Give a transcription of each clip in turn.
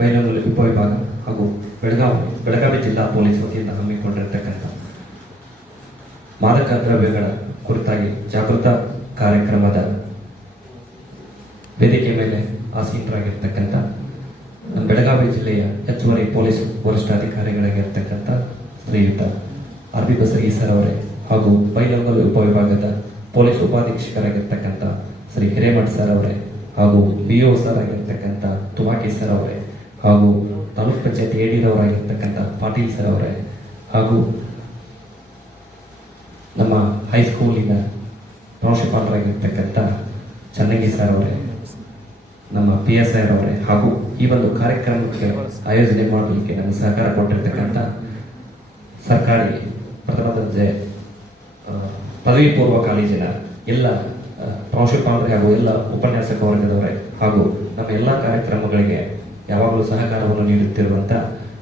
ಬೈಲಹೊಂಗಲ ಉಪವಿಭಾಗ ಹಾಗೂ ಬೆಳಗಾವಿ ಜಿಲ್ಲಾ ಪೊಲೀಸ್ ವತಿಯಿಂದ ಹಮ್ಮಿಕೊಂಡಿರತಕ್ಕಂಥ ಮಾದಕ ದ್ರವ್ಯಗಳ ಕುರಿತಾಗಿ ಜಾಗೃತ ಕಾರ್ಯಕ್ರಮದ ವೇದಿಕೆ ಮೇಲೆ ಆಸೀನರಾಗಿರ್ತಕ್ಕಂಥ ಬೆಳಗಾವಿ ಜಿಲ್ಲೆಯ ಹೆಚ್ಚುವರಿ ಪೊಲೀಸ್ ವರಿಷ್ಠಾಧಿಕಾರಿಗಳಾಗಿರ್ತಕ್ಕಂಥ ಶ್ರೀಯುತ ಆರ್.ಬಿ. ಬಸಗಿ ಸರ್ ಅವರೇ ಹಾಗೂ ಬೈಲಹೊಂಗಲ ಉಪವಿಭಾಗದ ಪೊಲೀಸ್ ಉಪಾಧೀಕ್ಷಕರಾಗಿರ್ತಕ್ಕಂಥ ಶ್ರೀ ಹಿರೇಮಠ್ ಸರ್ ಅವರೇ ಹಾಗೂ BO ಸರ್ ಆಗಿರ್ತಕ್ಕಂಥ ತುಮಾಕಿ ಸರ್ ಅವರೇ ಹಾಗೂ ತಾಲೂಕ್ ಪಂಚಾಯತ್ AD ಪಾಟೀಲ್ ಸರ್ ಅವರೇ ಹಾಗೂ ನಮ್ಮ ಹೈಸ್ಕೂಲಿನ ಪ್ರಾಂಶುಪಾಲರಾಗಿರ್ತಕ್ಕಂಥ ಚನ್ನಗಿ ಸರ್ ಅವರೇ, ನಮ್ಮ PSI ಅವರೇ ಹಾಗೂ ಈ ಒಂದು ಕಾರ್ಯಕ್ರಮಕ್ಕೆ ಆಯೋಜನೆ ಮಾಡಲಿಕ್ಕೆ ನಮಗೆ ಸಹಕಾರ ಕೊಟ್ಟಿರ್ತಕ್ಕಂಥ ಸರ್ಕಾರಿ ಪ್ರಥಮ ದರ್ಜೆ ಪದವಿ ಪೂರ್ವ ಕಾಲೇಜಿನ ಎಲ್ಲ ಪ್ರಾಂಶುಪಾಲರಿಗೆ ಹಾಗೂ ಎಲ್ಲ ಉಪನ್ಯಾಸಕ ವರ್ಗದವರೇ ಹಾಗೂ ನಮ್ಮ ಎಲ್ಲ ಕಾರ್ಯಕ್ರಮಗಳಿಗೆ ಯಾವಾಗಲೂ ಸಹಕಾರವನ್ನು ನೀಡುತ್ತಿರುವಂಥ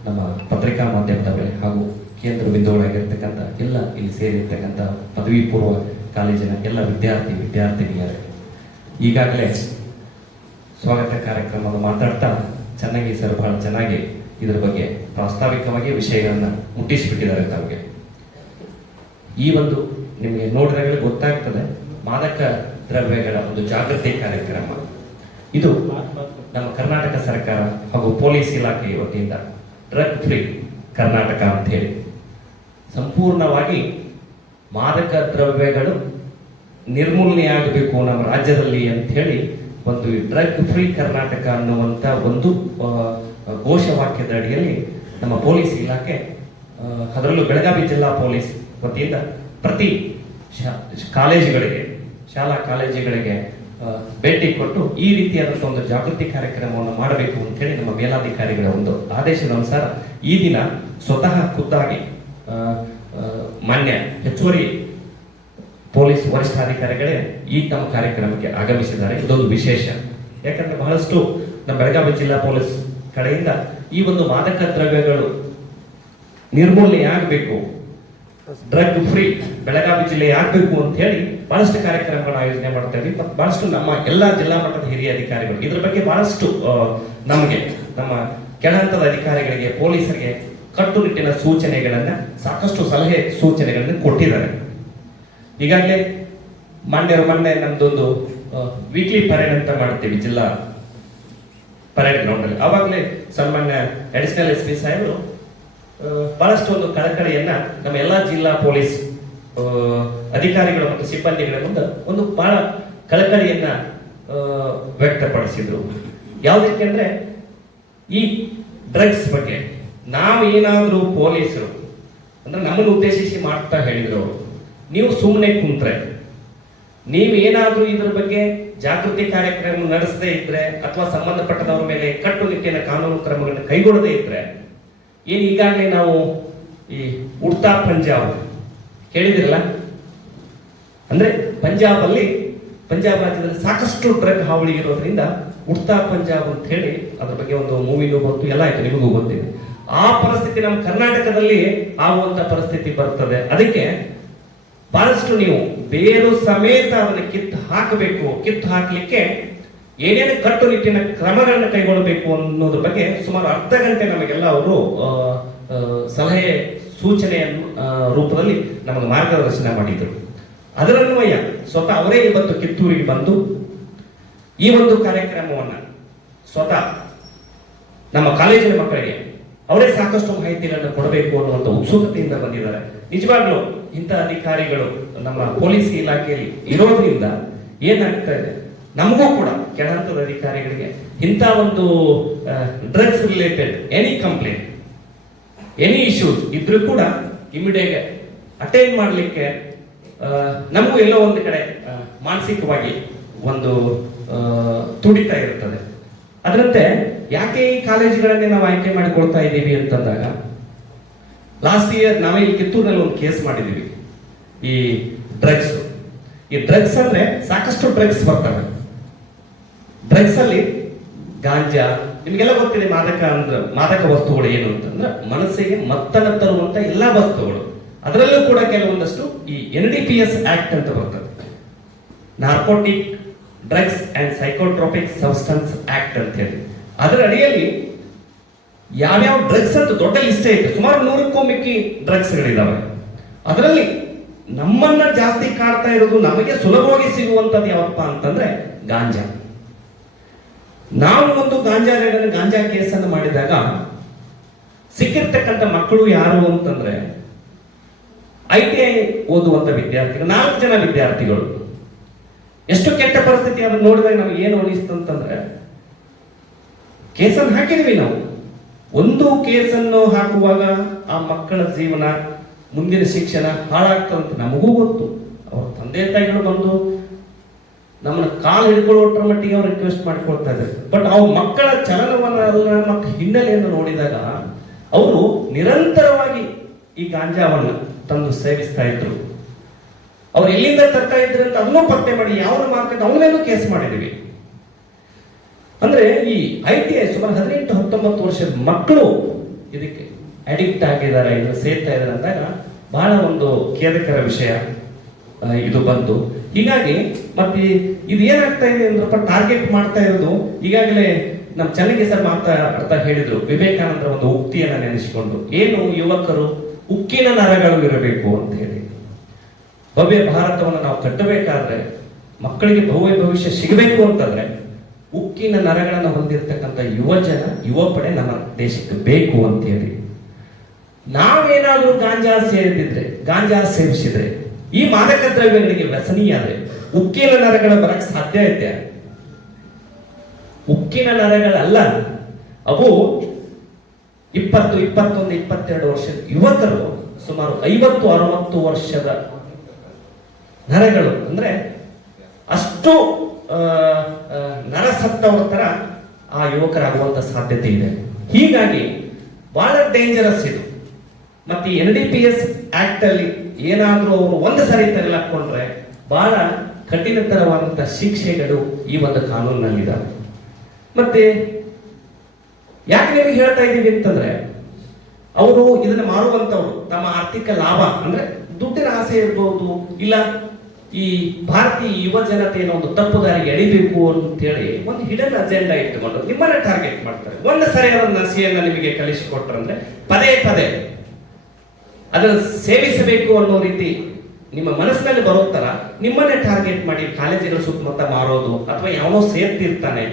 ನಮ್ಮ ಪತ್ರಿಕಾ ಮಾಧ್ಯಮದವರೇ ಹಾಗೂ ಕೇಂದ್ರ ಬಿಂದುಗಳಾಗಿರ್ತಕ್ಕಂಥ ಎಲ್ಲ ಇಲ್ಲಿ ಸೇರಿರ್ತಕ್ಕಂಥ ಪದವಿ ಪೂರ್ವ ಕಾಲೇಜಿನ ಎಲ್ಲ ವಿದ್ಯಾರ್ಥಿನಿಯರೇ, ಈಗಾಗಲೇ ಸ್ವಾಗತ ಕಾರ್ಯಕ್ರಮವನ್ನು ಮಾತಾಡ್ತಾ ಚೆನ್ನಾಗಿ ಸರ್ ಬಹಳ ಚೆನ್ನಾಗಿ ಇದರ ಬಗ್ಗೆ ಪ್ರಾಸ್ತಾವಿಕವಾಗಿ ವಿಷಯಗಳನ್ನ ಮುಟ್ಟಿಸಿಬಿಟ್ಟಿದ್ದಾರೆ ತಮಗೆ. ಈ ಒಂದು ನಿಮಗೆ ನೋಡಿದಾಗಲೇ ಗೊತ್ತಾಗ್ತದೆ, ಮಾದಕ ದ್ರವ್ಯಗಳ ಒಂದು ಜಾಗೃತಿ ಕಾರ್ಯಕ್ರಮ ಇದು ನಮ್ಮ ಕರ್ನಾಟಕ ಸರ್ಕಾರ ಹಾಗೂ ಪೊಲೀಸ್ ಇಲಾಖೆ ವತಿಯಿಂದ ಡ್ರಗ್ ಫ್ರೀ ಕರ್ನಾಟಕ ಅಂತ ಹೇಳಿ ಸಂಪೂರ್ಣವಾಗಿ ಮಾದಕ ದ್ರವ್ಯಗಳು ನಿರ್ಮೂಲನೆಯಾಗಬೇಕು ನಮ್ಮ ರಾಜ್ಯದಲ್ಲಿ ಅಂತ ಹೇಳಿ ಒಂದು ಡ್ರಗ್ ಫ್ರೀ ಕರ್ನಾಟಕ ಅನ್ನುವಂಥ ಒಂದು ಘೋಷವಾಕ್ಯದ ಅಡಿಯಲ್ಲಿ ನಮ್ಮ ಪೊಲೀಸ್ ಇಲಾಖೆ, ಅದರಲ್ಲೂ ಬೆಳಗಾವಿ ಜಿಲ್ಲಾ ಪೊಲೀಸ್ ವತಿಯಿಂದ ಪ್ರತಿ ಕಾಲೇಜುಗಳಿಗೆ, ಶಾಲಾ ಕಾಲೇಜುಗಳಿಗೆ ಭೇಟಿ ಕೊಟ್ಟು ಈ ರೀತಿಯಾದಂಥ ಒಂದು ಜಾಗೃತಿ ಕಾರ್ಯಕ್ರಮವನ್ನು ಮಾಡಬೇಕು ಅಂತ ಹೇಳಿ ನಮ್ಮ ಮೇಲಾಧಿಕಾರಿಗಳ ಒಂದು ಆದೇಶದ ಅನುಸಾರ ಈ ದಿನ ಸ್ವತಃ ಖುದ್ದಾಗಿ ಮಾನ್ಯ ಹೆಚ್ಚುವರಿ ಪೊಲೀಸ್ ವರಿಷ್ಠಾಧಿಕಾರಿಗಳೇ ಈ ತಮ್ಮ ಕಾರ್ಯಕ್ರಮಕ್ಕೆ ಆಗಮಿಸಿದ್ದಾರೆ. ಇದೊಂದು ವಿಶೇಷ, ಯಾಕಂದ್ರೆ ಬಹಳಷ್ಟು ನಮ್ಮ ಬೆಳಗಾವಿ ಜಿಲ್ಲಾ ಪೊಲೀಸ್ ಕಡೆಯಿಂದ ಈ ಒಂದು ಮಾದಕ ದ್ರವ್ಯಗಳು ನಿರ್ಮೂಲನೆಯಾಗಬೇಕು, ಡ್ರಗ್ ಫ್ರೀ ಬೆಳಗಾವಿ ಜಿಲ್ಲೆ ಆಗಬೇಕು ಅಂತ ಹೇಳಿ ಬಹಳಷ್ಟು ಕಾರ್ಯಕ್ರಮಗಳನ್ನು ಆಯೋಜನೆ ಮಾಡ್ತಾ ಇದ್ವಿ. ಬಹಳಷ್ಟು ನಮ್ಮ ಎಲ್ಲ ಜಿಲ್ಲಾ ಮಟ್ಟದ ಹಿರಿಯ ಅಧಿಕಾರಿಗಳು ಇದ್ರ ಬಗ್ಗೆ ಬಹಳಷ್ಟು ನಮಗೆ, ನಮ್ಮ ಕೆಳಹಂತದ ಅಧಿಕಾರಿಗಳಿಗೆ, ಪೊಲೀಸರಿಗೆ ಕಟ್ಟುನಿಟ್ಟಿನ ಸೂಚನೆಗಳನ್ನ, ಸಾಕಷ್ಟು ಸಲಹೆ ಸೂಚನೆಗಳನ್ನ ಕೊಟ್ಟಿದ್ದಾರೆ. ಈಗಾಗಲೇ ಮೊನ್ನೆ ನಮ್ದೊಂದು ವೀಕ್ಲಿ ಪರೇಡ್ ಅಂತ ಮಾಡ್ತೀವಿ ಜಿಲ್ಲಾ ಪರೇಡ್ ಗ್ರೌಂಡ್ ಅಲ್ಲಿ. ಅವಾಗಲೇ ಸನ್ಮಾನ್ಯ ಅಡಿಷನಲ್ SP ಸಾಹೇಬರು ಬಹಳಷ್ಟು ಒಂದು ಕಳಕಳಿಯನ್ನ ನಮ್ಮ ಎಲ್ಲಾ ಜಿಲ್ಲಾ ಪೊಲೀಸ್ ಅಧಿಕಾರಿಗಳು ಮತ್ತು ಸಿಬ್ಬಂದಿಗಳ ಮುಂದೆ ಒಂದು ಬಹಳ ಕಳಕಳಿಯನ್ನ ವ್ಯಕ್ತಪಡಿಸಿದ್ರು. ಯಾವುದಕ್ಕೆ ಅಂದ್ರೆ ಈ ಡ್ರಗ್ಸ್ ಬಗ್ಗೆ ನಾವೇನಾದ್ರೂ ಪೊಲೀಸರು ಅಂದ್ರೆ ನಮ್ಮನ್ನು ಉದ್ದೇಶಿಸಿ ಮಾಡ್ತಾ ಹೇಳಿದ್ರು ಅವರು, ನೀವು ಸುಮ್ಮನೆ ಕುಂತ್ರೆ, ನೀವೇನಾದ್ರೂ ಇದ್ರ ಬಗ್ಗೆ ಜಾಗೃತಿ ಕಾರ್ಯಕ್ರಮ ನಡೆಸದೇ ಇದ್ರೆ ಅಥವಾ ಸಂಬಂಧಪಟ್ಟದವರ ಮೇಲೆ ಕಟ್ಟುನಿಟ್ಟಿನ ಕಾನೂನು ಕ್ರಮಗಳನ್ನು ಕೈಗೊಳ್ಳದೇ ಇದ್ರೆ, ಏನು ಈಗಾಗಲೇ ನಾವು ಈ ಉಡ್ತಾ ಪಂಜಾಬ್ ಕೇಳಿದಿರಲ್ಲ, ಅಂದ್ರೆ ಪಂಜಾಬ್ ರಾಜ್ಯದಲ್ಲಿ ಸಾಕಷ್ಟು ಡ್ರಗ್ ಹಾವಳಿ ಇರೋದ್ರಿಂದ ಉಡ್ತಾ ಪಂಜಾಬ್ ಅಂತ ಹೇಳಿ ಅದ್ರ ಬಗ್ಗೆ ಒಂದು ಮೂವಿನೂ ಬಂತು, ಎಲ್ಲ ಆಯ್ತು, ನಿಮಗೂ ಗೊತ್ತಿದೆ. ಆ ಪರಿಸ್ಥಿತಿ ನಮ್ಮ ಕರ್ನಾಟಕದಲ್ಲಿ ಆಗುವಂತ ಪರಿಸ್ಥಿತಿ ಬರ್ತದೆ. ಅದಕ್ಕೆ ಬಹಳಷ್ಟು ನೀವು ಬೇರು ಸಮೇತ ಅದನ್ನು ಕಿತ್ತು ಹಾಕಲಿಕ್ಕೆ ಏನೇನು ಕಟ್ಟುನಿಟ್ಟಿನ ಕ್ರಮಗಳನ್ನು ಕೈಗೊಳ್ಳಬೇಕು ಅನ್ನೋದ್ರ ಬಗ್ಗೆ ಸುಮಾರು ಅರ್ಧ ಗಂಟೆ ನಮಗೆಲ್ಲ ಅವರು ಸಲಹೆ ಸೂಚನೆಯ ರೂಪದಲ್ಲಿ ನಮಗೆ ಮಾರ್ಗದರ್ಶನ ಮಾಡಿದ್ರು. ಅದರನ್ವಯ ಸ್ವತಃ ಅವರೇ ಇವತ್ತು ಕಿತ್ತೂರಿಗೆ ಬಂದು ಈ ಒಂದು ಕಾರ್ಯಕ್ರಮವನ್ನ ಸ್ವತಃ ನಮ್ಮ ಕಾಲೇಜಿನ ಮಕ್ಕಳಿಗೆ ಅವರೇ ಸಾಕಷ್ಟು ಮಾಹಿತಿಗಳನ್ನು ಕೊಡಬೇಕು ಅನ್ನುವಂಥ ಉತ್ಸುಕತೆಯಿಂದ ಬಂದಿದ್ದಾರೆ. ನಿಜವಾಗ್ಲೂ ಇಂಥ ಅಧಿಕಾರಿಗಳು ನಮ್ಮ ಪೊಲೀಸ್ ಇಲಾಖೆಯಲ್ಲಿ ಇರೋದ್ರಿಂದ ಏನಾಗ್ತಾ ಇದೆ, ನಮಗೂ ಕೂಡ ಕೆಳಹಂತದ ಅಧಿಕಾರಿಗಳಿಗೆ ಇಂಥ ಒಂದು drugs related any complaint, any issues ಇದ್ರೂ ಕೂಡ ಇಮಿಡಿಯೇಟ್ ಅಟೆಂಡ್ ಮಾಡಲಿಕ್ಕೆ ನಮಗೂ ಎಲ್ಲೋ ಒಂದು ಕಡೆ ಮಾನಸಿಕವಾಗಿ ಒಂದು ತುಡಿತಾ ಇರುತ್ತದೆ. ಅದರಂತೆ ಯಾಕೆ ಈ ಕಾಲೇಜುಗಳನ್ನೇ ನಾವು ಆಯ್ಕೆ ಮಾಡಿಕೊಳ್ತಾ ಇದ್ದೀವಿ ಅಂತಂದಾಗ, ಲಾಸ್ಟ್ ಇಯರ್ ನಾವೇ ಈ ಕಿತ್ತೂರಿನಲ್ಲಿ ಒಂದು ಕೇಸ್ ಮಾಡಿದ್ದೀವಿ. ಈ ಡ್ರಗ್ಸ್ ಅಂದ್ರೆ ಸಾಕಷ್ಟು ಡ್ರಗ್ಸ್ ಬರ್ತವೆ. ಡ್ರಗ್ಸ್ ಅಲ್ಲಿ ಗಾಂಜಾ, ನಿಮಗೆಲ್ಲ ಗೊತ್ತಿದೆ ಮಾದಕ ವಸ್ತುಗಳು ಏನು ಅಂತಂದ್ರೆ ಮನಸ್ಸಿಗೆ ಮತ್ತನ್ನು ತರುವಂತ ಎಲ್ಲಾ ವಸ್ತುಗಳು. ಅದರಲ್ಲೂ ಕೂಡ ಕೆಲವೊಂದಷ್ಟು ಈ NDPS ಆಕ್ಟ್ ಅಂತ ಬರ್ತದೆ, narcotic drugs and psychotropic substance act ಅಂತ ಹೇಳಿ. ಅದರ ಅಡಿಯಲ್ಲಿ ಯಾವ್ಯಾವ ಡ್ರಗ್ಸ್ ಅಂತ ದೊಡ್ಡ ಲಿಸ್ಟೇ ಇತ್ತು, ಸುಮಾರು 100ಕ್ಕೂ ಮಿಕ್ಕಿ ಡ್ರಗ್ಸ್ಗಳಿದಾವೆ. ಅದರಲ್ಲಿ ನಮ್ಮನ್ನ ಜಾಸ್ತಿ ಕಾಡ್ತಾ ಇರೋದು, ನಮಗೆ ಸುಲಭವಾಗಿ ಸಿಗುವಂಥದ್ದು ಯಾವಪ್ಪ ಅಂತಂದ್ರೆ ಗಾಂಜಾ. ನಾವು ಒಂದು ಗಾಂಜಾ ಕೇಸನ್ನು ಮಾಡಿದಾಗ ಸಿಕ್ಕಿರ್ತಕ್ಕಂಥ ಮಕ್ಕಳು ಯಾರು ಅಂತಂದ್ರೆ ITI ಓದುವಂತ ವಿದ್ಯಾರ್ಥಿಗಳು, 4 ಜನ ವಿದ್ಯಾರ್ಥಿಗಳು. ಎಷ್ಟು ಕೆಟ್ಟ ಪರಿಸ್ಥಿತಿ ಅದನ್ನು ನೋಡಿದಾಗ ನಮ್ಗೆ ಏನು ಅನಿಸ್ತಂತಂದ್ರೆ, ಕೇಸನ್ನು ಹಾಕಿದ್ವಿ ನಾವು. ಒಂದು ಕೇಸನ್ನು ಹಾಕುವಾಗ ಆ ಮಕ್ಕಳ ಜೀವನ, ಮುಂದಿನ ಶಿಕ್ಷಣ ಹಾಳಾಗ್ತದಂತ ನಮಗೂ ಗೊತ್ತು. ಅವ್ರ ತಂದೆ ತಾಯಿಗಳು ಬಂದು ನಮ್ಮನ್ನ ಕಾಲು ಹಿಡ್ಕೊಳ್ಳೋಟ್ರ ಮಟ್ಟಿಗೆ ಅವ್ರು ರಿಕ್ವೆಸ್ಟ್ ಮಾಡ್ಕೊಳ್ತಾ ಇದ್ದಾರೆ. ಬಟ್ ಅವ್ರ ಮಕ್ಕಳ ಚಲನವಲನ ಮತ್ತು ಹಿನ್ನೆಲೆಯನ್ನು ನೋಡಿದಾಗ ಅವರು ನಿರಂತರವಾಗಿ ಈ ಗಾಂಜಾವನ್ನು ತಂದು ಸೇವಿಸ್ತಾ ಇದ್ರು. ಅವ್ರು ಎಲ್ಲಿಂದ ತರ್ತಾ ಇದ್ರು ಅಂತ ಅದನ್ನೂ ಪತ್ತೆ ಮಾಡಿ ಯಾವ ಮಾರ್ಕೆಟ್ ಅವನ ಮೇಲೂ ಕೇಸ್ ಮಾಡಿದೀವಿ. ಅಂದ್ರೆ ಈ ITI ಸುಮಾರು 18-19 ವರ್ಷದ ಮಕ್ಕಳು ಇದಕ್ಕೆ ಅಡಿಕ್ಟ್ ಆಗಿದ್ದಾರೆ, ಇದು ಸೇರ್ತಾ ಇದ್ದಾರೆ ಅಂದಾಗ ಬಹಳ ಒಂದು ಖೇದಕರ ವಿಷಯ ಇದು ಬಂತು. ಹೀಗಾಗಿ ಮತ್ತೆ ಇದು ಏನಾಗ್ತಾ ಇದೆ ಅಂದ್ರಪ್ಪ, ಟಾರ್ಗೆಟ್ ಮಾಡ್ತಾ ಇರೋದು. ಈಗಾಗಲೇ ನಮ್ಮ ಚನ್ನಗಿ ಸರ್ ಮಾತಾಡ್ತಾ ಹೇಳಿದ್ರು, ವಿವೇಕಾನಂದರ ಒಂದು ಉಕ್ತಿಯನ್ನ ನೆನೆಸಿಕೊಂಡು, ಏನು ಯುವಕರು ಉಕ್ಕಿನ ನರಗಳು ಇರಬೇಕು ಅಂತ ಹೇಳಿ. ಭವ್ಯ ಭಾರತವನ್ನು ನಾವು ಕಟ್ಟಬೇಕಾದ್ರೆ, ಮಕ್ಕಳಿಗೆ ಭವ್ಯ ಭವಿಷ್ಯ ಸಿಗಬೇಕು ಅಂತಂದ್ರೆ ಉಕ್ಕಿನ ನರಗಳನ್ನು ಹೊಂದಿರತಕ್ಕಂಥ ಯುವ ಪಡೆ ನಮ್ಮ ದೇಶಕ್ಕೆ ಬೇಕು ಅಂತ ಹೇಳಿ. ನಾವೇನಾದ್ರೂ ಗಾಂಜಾ ಸೇವಿಸಿದ್ರೆ, ಈ ಮಾದಕ ದ್ರವ್ಯಗಳಿಗೆ ವ್ಯಸನಿಯಾದ್ರೆ ಉಕ್ಕಿನ ನರಗಳ ಬರಕ್ ಸಾಧ್ಯ ಐತೆ? ಉಕ್ಕಿನ ನರಗಳಲ್ಲ ಅವು. 20, 21, 22 ವರ್ಷದ ಯುವಕರು, ಸುಮಾರು 50-60 ವರ್ಷದ ನರಗಳು, ಅಂದ್ರೆ ಅಷ್ಟು ನರಸತ್ತವರ ತರ ಆ ಯುವಕರಾಗುವಂತ ಸಾಧ್ಯತೆ ಇದೆ. ಹೀಗಾಗಿ ಬಹಳ ಡೇಂಜರಸ್ ಇದು. ಮತ್ತೆ NDPS ಆಕ್ಟ್ ಅಲ್ಲಿ ಏನಾದ್ರೂ ಅವರು ಒಂದು ಸಾರಿ ತಗಲಾಕೊಂಡ್ರೆ ಬಹಳ ಕಠಿಣತರವಾದಂತಹ ಶಿಕ್ಷೆಗಳು ಈ ಒಂದು ಕಾನೂನಿನಲ್ಲಿದ್ದಾವೆ. ಮತ್ತೆ ಯಾಕೆ ನಿಮಗೆ ಹೇಳ್ತಾ ಇದ್ದೀವಿ ಅಂತಂದ್ರೆ, ಅವರು ಇದನ್ನ ಮಾರುವಂತವ್ರು ತಮ್ಮ ಆರ್ಥಿಕ ಲಾಭ, ಅಂದ್ರೆ ದುಡ್ಡಿನ ಆಸೆ ಇರಬಹುದು, ಇಲ್ಲ ಈ ಭಾರತೀಯ ಯುವ ಜನತೆಯನ್ನು ಒಂದು ತಪ್ಪು ದಾರಿಗೆ ಎಳಿಬೇಕು ಅಂತೇಳಿ ಒಂದು ಹಿಡನ್ ಅಜೆಂಡಾ ಇಟ್ಟುಕೊಂಡು ನಿಮ್ಮನ್ನ ಟಾರ್ಗೆಟ್ ಮಾಡ್ತಾರೆ. ಒಂದು ಸರಿಯಾದ ನಸಿಯನ್ನ ನಿಮಗೆ ಕಲಿಸಿಕೊಟ್ರಂದ್ರೆ ಪದೇ ಅದನ್ನು ಸೇವಿಸಬೇಕು ಅನ್ನೋ ರೀತಿ ನಿಮ್ಮ ಮನಸ್ಸಿನಲ್ಲಿ ಬರೋ ತರ ನಿಮ್ಮನ್ನೇ ಟಾರ್ಗೆಟ್ ಮಾಡಿ ಕಾಲೇಜುಗಳ ಸುತ್ತಮುತ್ತ ಮಾರೋದು, ಅಥವಾ ಯಾವನೋ ಸೇರ್ತಿರ್ತಾನೆ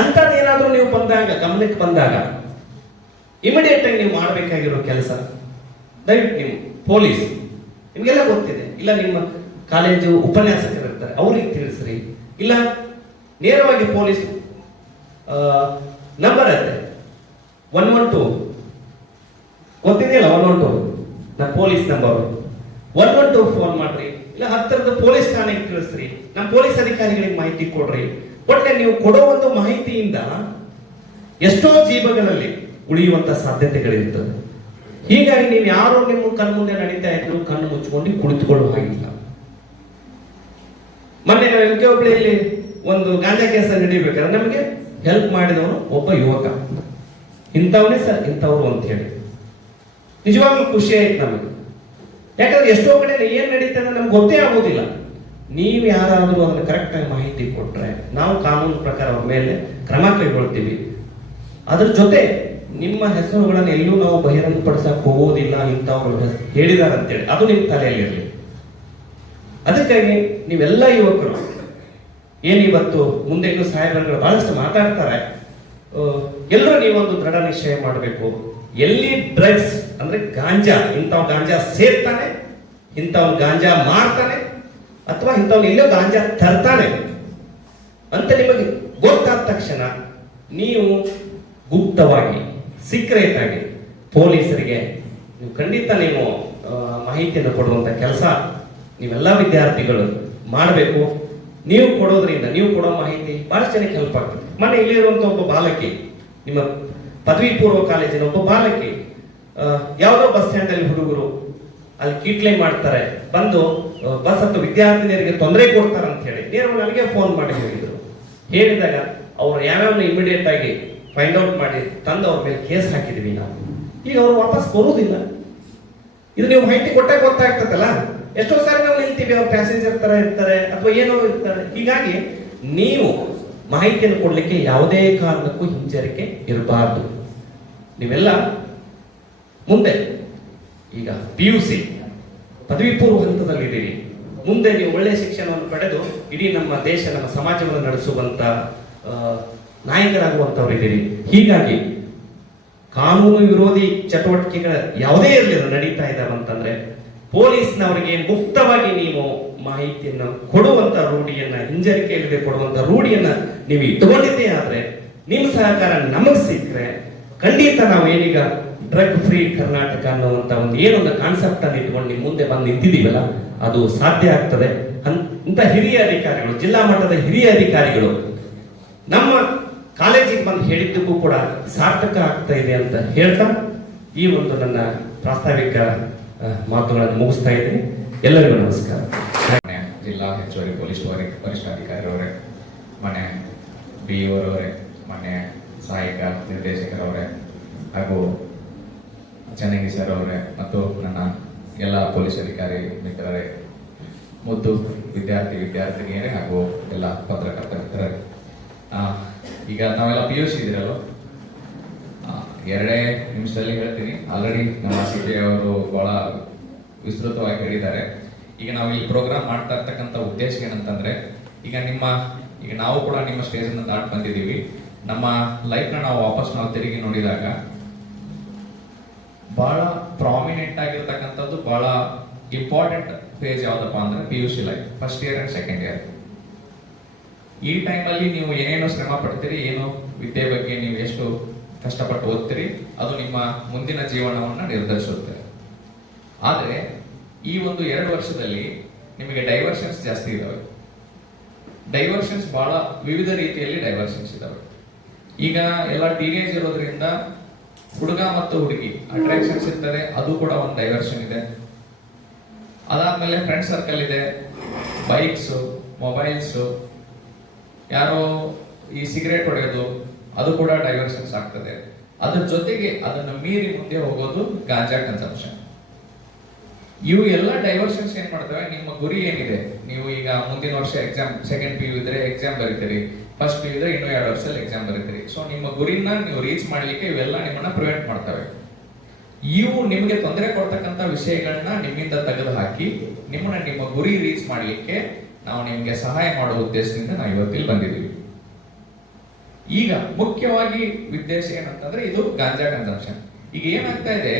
ಅಂತದೇನಾದ್ರೂ ನೀವು ಗಮನಕ್ಕೆ ಬಂದಾಗ ಇಮಿಡಿಯೇಟ್ ಆಗಿ ನೀವು ಮಾಡಬೇಕಾಗಿರೋ ಕೆಲಸ, ದಯವಿಟ್ಟು ನೀವು ಪೊಲೀಸ್, ನಿಮ್ಗೆಲ್ಲ ಗೊತ್ತಿದೆ, ಇಲ್ಲ ನಿಮ್ಮ ಕಾಲೇಜು ಉಪನ್ಯಾಸಕರು ಇರ್ತಾರೆ ಅವ್ರಿಗೆ ತಿಳಿಸ್ರಿ, ಇಲ್ಲ ನೇರವಾಗಿ ಪೊಲೀಸ್ ನಂಬರ್ ಇದೆ 112 ಗೊತ್ತಿದೆಯಲ್ಲ, 112 ನಮ್ಮ ಪೊಲೀಸ್ ನಂಬರ್. 112 ಫೋನ್ ಮಾಡ್ರಿ, ಇಲ್ಲ ಹತ್ತಿರದ ಪೊಲೀಸ್ ಠಾಣೆಗೆ ತಿಳಿಸ್ರಿ, ನಮ್ಮ ಪೊಲೀಸ್ ಅಧಿಕಾರಿಗಳಿಗೆ ಮಾಹಿತಿ ಕೊಡ್ರಿ. ಒಟ್ಟೆ ನೀವು ಕೊಡೋ ಒಂದು ಮಾಹಿತಿಯಿಂದ ಎಷ್ಟೋ ಜೀವಗಳಲ್ಲಿ ಉಳಿಯುವಂತ ಸಾಧ್ಯತೆಗಳಿರ್ತದೆ. ಹೀಗಾಗಿ ನೀವು ಯಾರು ನಿಮ್ಮ ಕಣ್ಣು ಮುಂದೆ ನಡೀತಾ ಇದ್ರು ಕಣ್ಣು ಮುಚ್ಕೊಂಡು ಕುಳಿತುಕೊಳ್ಳುವ ಹಾಗಿಲ್ಲ. ಮೊನ್ನೆ ನಾವು MK ಒಂದು ಗಾಂಜಾ ಕೇಸ ನಡೀಬೇಕಾದ್ರೆ ನಮಗೆ ಹೆಲ್ಪ್ ಮಾಡಿದವನು ಒಬ್ಬ ಯುವಕ, ಇಂಥವನೇ ಸರ್ ಇಂಥವ್ರು ಅಂತ ಹೇಳಿ ನಿಜವಾಗ್ಲೂ ಖುಷಿ ಆಯ್ತು ನಮಗೆ. ಯಾಕಂದ್ರೆ ಎಷ್ಟೋ ಕಡೆ ಏನ್ ನಡೀತದೆ ನಮ್ಗೆ ಗೊತ್ತೇ ಆಗೋದಿಲ್ಲ. ನೀವು ಯಾರಾದ್ರೂ ಅದನ್ನ ಕರೆಕ್ಟ್ ಆಗಿ ಮಾಹಿತಿ ಕೊಟ್ರೆ ನಾವು ಕಾನೂನು ಪ್ರಕಾರ ಅವ್ರ ಮೇಲೆ ಕ್ರಮ ಕೈಗೊಳ್ತೀವಿ. ಅದ್ರ ಜೊತೆ ನಿಮ್ಮ ಹೆಸರುಗಳನ್ನು ಎಲ್ಲೂ ನಾವು ಬಹಿರಂಗಪಡಿಸಕ್ ಹೋಗೋದಿಲ್ಲ, ಇಂಥವ್ರು ಹೇಳಿದಾರೆ ಅಂತೇಳಿ ಅದು ನಿಮ್ಮ ತಲೆಯಲ್ಲಿರಲಿ. ಅದಕ್ಕಾಗಿ ನೀವೆಲ್ಲ ಯುವಕರು ಏನಿವತ್ತು ಮುಂದೆ ಇನ್ನೂ ಸಾಹೇಬರುಗಳು ಬಹಳಷ್ಟು ಮಾತಾಡ್ತಾರೆ, ಎಲ್ಲರೂ ನೀವೊಂದು ದೃಢ ನಿಶ್ಚಯ ಮಾಡಬೇಕು. ಎಲ್ಲಿ ಡ್ರಗ್ಸ್ ಅಂದ್ರೆ ಗಾಂಜಾ, ಇಂಥವ್ ಗಾಂಜಾ ಸೇರ್ತಾನೆ, ಇಂಥವ್ ಗಾಂಜಾ ಮಾರ್ತಾನೆ, ಅಥವಾ ಇಂಥವ್ನು ಎಲ್ಲೋ ಗಾಂಜಾ ತರ್ತಾನೆ ಅಂತ ನಿಮಗೆ ಗೊತ್ತಾದ ತಕ್ಷಣ ನೀವು ಗುಪ್ತವಾಗಿ ಸೀಕ್ರೆಟ್ ಆಗಿ ಪೊಲೀಸರಿಗೆ ನೀವು ಖಂಡಿತ ನೀವು ಮಾಹಿತಿಯನ್ನು ಕೊಡುವಂತ ಕೆಲಸ ನೀವೆಲ್ಲ ವಿದ್ಯಾರ್ಥಿಗಳು ಮಾಡಬೇಕು. ನೀವು ಕೊಡೋದ್ರಿಂದ, ನೀವು ಕೊಡೋ ಮಾಹಿತಿ ಬಹಳಷ್ಟು ಜನಕ್ಕೆ ಹೆಲ್ಪ್ ಆಗ್ತದೆ. ಮೊನ್ನೆ ಇಲ್ಲಿರುವಂತ ಒಬ್ಬ ಬಾಲಕಿ, ನಿಮ್ಮ ಪದವಿ ಪೂರ್ವ ಕಾಲೇಜಿನ ಒಬ್ಬ ಬಾಲಕಿ, ಯಾವುದೋ ಬಸ್ ಸ್ಟ್ಯಾಂಡ್ ಅಲ್ಲಿ ಹುಡುಗರು ಅಲ್ಲಿ ಕೀಟ್ಲೆ ಮಾಡ್ತಾರೆ, ಬಂದು ಬಸ್ ಅಥವಾ ವಿದ್ಯಾರ್ಥಿನಿಯರಿಗೆ ತೊಂದರೆ ಕೊಡ್ತಾರೆ ಅಂತ ಹೇಳಿ ನೇರವಾಗಿ ನನಗೆ ಫೋನ್ ಮಾಡಿ ಹೇಳಿದ್ರು. ಹೇಳಿದಾಗ ಅವ್ರು ಯಾವ್ಯಾವ ಇಮಿಡಿಯೇಟ್ ಆಗಿ ಫೈಂಡ್ ಔಟ್ ಮಾಡಿ ತಂದು ಅವ್ರ ಮೇಲೆ ಕೇಸ್ ಹಾಕಿದ್ವಿ ನಾವು. ಈಗ ಅವ್ರು ವಾಪಸ್ ಬರುವುದಿಲ್ಲ. ಇದು ನೀವು ಮಾಹಿತಿ ಕೊಟ್ಟಾಗ ಗೊತ್ತಾಗ್ತದಲ್ಲ. ಎಷ್ಟೋ ಸಾರಿ ನಾವು ನಿಲ್ತೀವಿ, ಅವ್ರು ಪ್ಯಾಸೆಂಜರ್ ತರ ಇರ್ತಾರೆ ಅಥವಾ ಏನೋ ಇರ್ತಾರೆ. ಹೀಗಾಗಿ ನೀವು ಮಾಹಿತಿಯನ್ನು ಕೊಡ್ಲಿಕ್ಕೆ ಯಾವುದೇ ಕಾರಣಕ್ಕೂ ಹಿಂಜರಿಕೆ ಇರಬಾರ್ದು. ನೀವೆಲ್ಲ ಮುಂದೆ ಈಗ PUC ಪದವಿ ಪೂರ್ವ ಹಂತದಲ್ಲಿದ್ದೀರಿ. ಮುಂದೆ ನೀವು ಒಳ್ಳೆಯ ಶಿಕ್ಷಣವನ್ನು ಪಡೆದು ಇಡೀ ನಮ್ಮ ದೇಶ, ನಮ್ಮ ಸಮಾಜವನ್ನು ನಡೆಸುವಂತ ನಾಯಕರಾಗುವಂತವರಿದ್ದೀರಿ. ಹೀಗಾಗಿ ಕಾನೂನು ವಿರೋಧಿ ಚಟುವಟಿಕೆಗಳ ಯಾವುದೇ ಇರಲಿ ನಡೀತಾ ಇದ್ದಾವಂತಂದ್ರೆ ಪೊಲೀಸ್ನವರಿಗೆ ಮುಕ್ತವಾಗಿ ನೀವು ಮಾಹಿತಿಯನ್ನು ಕೊಡುವಂತ ರೂಢಿಯನ್ನ, ಹಿಂಜರಿಕೆ ಇಲ್ಲದೆ ಕೊಡುವಂತ ರೂಢಿಯನ್ನ ನೀವು ಇಟ್ಟುಕೊಂಡಿದ್ದೇ ಆದ್ರೆ ನಿಮ್ಮ ಸಹಕಾರ ನಮಗೆ ಸಿಕ್ಕರೆ ಖಂಡಿತ ನಾವು ಏನೀಗ ಡ್ರಗ್ ಫ್ರೀ ಕರ್ನಾಟಕ ಅನ್ನುವಂತ ಒಂದು ಏನೊಂದು ಕಾನ್ಸೆಪ್ಟ್ ಅನ್ನು ಇಟ್ಕೊಂಡು ನಿಮ್ಮ ಮುಂದೆ ಬಂದು ನಿಂತಿದ್ದೀವಲ್ಲ, ಅದು ಸಾಧ್ಯ ಆಗ್ತದೆ. ಇಂಥ ಹಿರಿಯ ಅಧಿಕಾರಿಗಳು, ಜಿಲ್ಲಾ ಮಟ್ಟದ ಹಿರಿಯ ಅಧಿಕಾರಿಗಳು ನಮ್ಮ ಕಾಲೇಜಿಗೆ ಬಂದು ಹೇಳಿದ್ದಕ್ಕೂ ಕೂಡ ಸಾರ್ಥಕ ಆಗ್ತಾ ಇದೆ ಅಂತ ಹೇಳ್ತಾ ಈ ಒಂದು ನನ್ನ ಪ್ರಾಸ್ತಾವಿಕ ಮಾತುಗಳನ್ನು ಮುಗಿಸ್ತಾ ಇದ್ದೀನಿ. ಎಲ್ಲರಿಗೂ ನಮಸ್ಕಾರ. ಜಿಲ್ಲಾ ಹೆಚ್ಚುವರಿ ಪೊಲೀಸ್ ವರಿಷ್ಠಾಧಿಕಾರಿಯವರೇ, ಮನೆ BO ಅವರೇ, ಮನೆ ಸಹಾಯಕ ನಿರ್ದೇಶಕರವರೇ, ಹಾಗೂ ಚನ್ನಗಿ ಸರ್ ಅವರೇ, ಮತ್ತು ನನ್ನ ಎಲ್ಲ ಪೊಲೀಸ್ ಅಧಿಕಾರಿ ಮಿತ್ರರೇ, ಮುದ್ದು ವಿದ್ಯಾರ್ಥಿನಿಯರೇ, ಹಾಗೂ ಎಲ್ಲ ಪತ್ರಕರ್ತ ಮಿತ್ರರೇ. ಈಗ ನಾವೆಲ್ಲ PUC ಇದ್ದೀರಲ್ಲ, 2 ನಿಮಿಷದಲ್ಲಿ ಹೇಳ್ತೀನಿ. ಆಲ್ರೆಡಿ ನಮ್ಮ CJ ಅವರು ಬಹಳ ವಿಸ್ತೃತವಾಗಿ ಹೇಳಿದ್ದಾರೆ. ಈಗ ನಾವು ಈ ಪ್ರೋಗ್ರಾಮ್ ಮಾಡ್ತಾ ಇರ್ತಕ್ಕಂಥ ಉದ್ದೇಶ ಏನಂತಂದ್ರೆ, ಈಗ ನಾವು ಕೂಡ ನಿಮ್ಮ ಸ್ಟೇಜ್ ಅನ್ನು ದಾಟ್ ಬಂದಿದ್ದೀವಿ. ನಮ್ಮ ಲೈಫ್ ನ ನಾವು ವಾಪಸ್ ತಿರುಗಿ ನೋಡಿದಾಗ ಬಹಳ ಪ್ರಾಮಿನೆಂಟ್ ಆಗಿರ್ತಕ್ಕಂಥದ್ದು, ಬಹಳ ಇಂಪಾರ್ಟೆಂಟ್ ಫೇಸ್ ಯಾವ್ದಪ್ಪ ಅಂದ್ರೆ PUC life, first year and second year. ಈ ಟೈಮಲ್ಲಿ ನೀವು ಏನೇನೋ ಶ್ರಮ ಪಡ್ತೀರಿ, ಏನು ವಿದ್ಯೆ ಬಗ್ಗೆ ನೀವು ಎಷ್ಟು ಕಷ್ಟಪಟ್ಟು ಓದ್ತೀರಿ, ಅದು ನಿಮ್ಮ ಮುಂದಿನ ಜೀವನವನ್ನ ನಿರ್ಧರಿಸುತ್ತೆ. ಆದ್ರೆ ಈ ಒಂದು 2 ವರ್ಷದಲ್ಲಿ ನಿಮಗೆ ಡೈವರ್ಷನ್ಸ್ ಜಾಸ್ತಿ ಇದಾವೆ. ಡೈವರ್ಷನ್ಸ್ ಬಹಳ ವಿವಿಧ ರೀತಿಯಲ್ಲಿ ಡೈವರ್ಷನ್ಸ್ ಇದಾವೆ. ಈಗ ಎಲ್ಲ ಟೀನೇಜ್ ಇರೋದ್ರಿಂದ ಹುಡುಗ ಮತ್ತು ಹುಡುಗಿ ಅಟ್ರಾಕ್ಷನ್ಸ್ ಇರ್ತದೆ, ಅದು ಕೂಡ ಒಂದು ಡೈವರ್ಷನ್ ಇದೆ. ಅದಾದ್ಮೇಲೆ ಫ್ರೆಂಡ್ ಸರ್ಕಲ್ ಇದೆ, ಬೈಕ್ಸ್, ಮೊಬೈಲ್ಸ್, ಯಾರೋ ಈ ಸಿಗರೇಟ್ ಹೊಡೆಯೋದು, ಅದು ಕೂಡ ಡೈವರ್ಷನ್ಸ್ ಆಗ್ತದೆ. ಅದ್ರ ಜೊತೆಗೆ ಅದನ್ನು ಮೀರಿ ಮುಂದೆ ಹೋಗೋದು ಗಾಂಜಾ ಕನ್ಸಂಪ್ಷನ್. ಇವು ಎಲ್ಲ ಡೈವರ್ಷನ್ಸ್ ಏನ್ ಮಾಡ್ತವೆ, ನಿಮ್ಮ ಗುರಿ ಏನಿದೆ, ನೀವು ಈಗ ಮುಂದಿನ ವರ್ಷ ಎಕ್ಸಾಮ್, ಸೆಕೆಂಡ್ PU ಇದ್ರೆ ಎಕ್ಸಾಮ್ ಬರೀತೀರಿ, ಫಸ್ಟ್ PU ಇದ್ರೆ ಇನ್ನೂ 2 ವರ್ಷದಲ್ಲಿ ಎಕ್ಸಾಮ್ ಬರೀತೀರಿ. ಸೊ ನಿಮ್ಮ ಗುರಿನ ನೀವು ರೀಚ್ ಮಾಡ್ಲಿಕ್ಕೆ ಇವೆಲ್ಲ ನಿಮ್ಮನ್ನ ಪ್ರಿವೆಂಟ್ ಮಾಡ್ತವೆ. ಇವು ನಿಮಗೆ ತೊಂದರೆ ಕೊಡ್ತಕ್ಕಂಥ ವಿಷಯಗಳನ್ನ ನಿಮ್ಮಿಂದ ತೆಗೆದು ಹಾಕಿ ನಿಮ್ಮ ಗುರಿ ರೀಚ್ ಮಾಡ್ಲಿಕ್ಕೆ ನಾವು ನಿಮ್ಗೆ ಸಹಾಯ ಮಾಡುವ ಉದ್ದೇಶದಿಂದ ನಾವು ಇವತ್ತಿಲ್ಲಿ ಬಂದಿದ್ದೀವಿ. ಈಗ ಮುಖ್ಯವಾಗಿ ಉದ್ದೇಶ ಏನಂತಂದ್ರೆ ಇದು ಗಾಂಜಾ ಕನ್ಸಂಪ್ಷನ್. ಈಗ ಏನಾಗ್ತಾ ಇದೆ,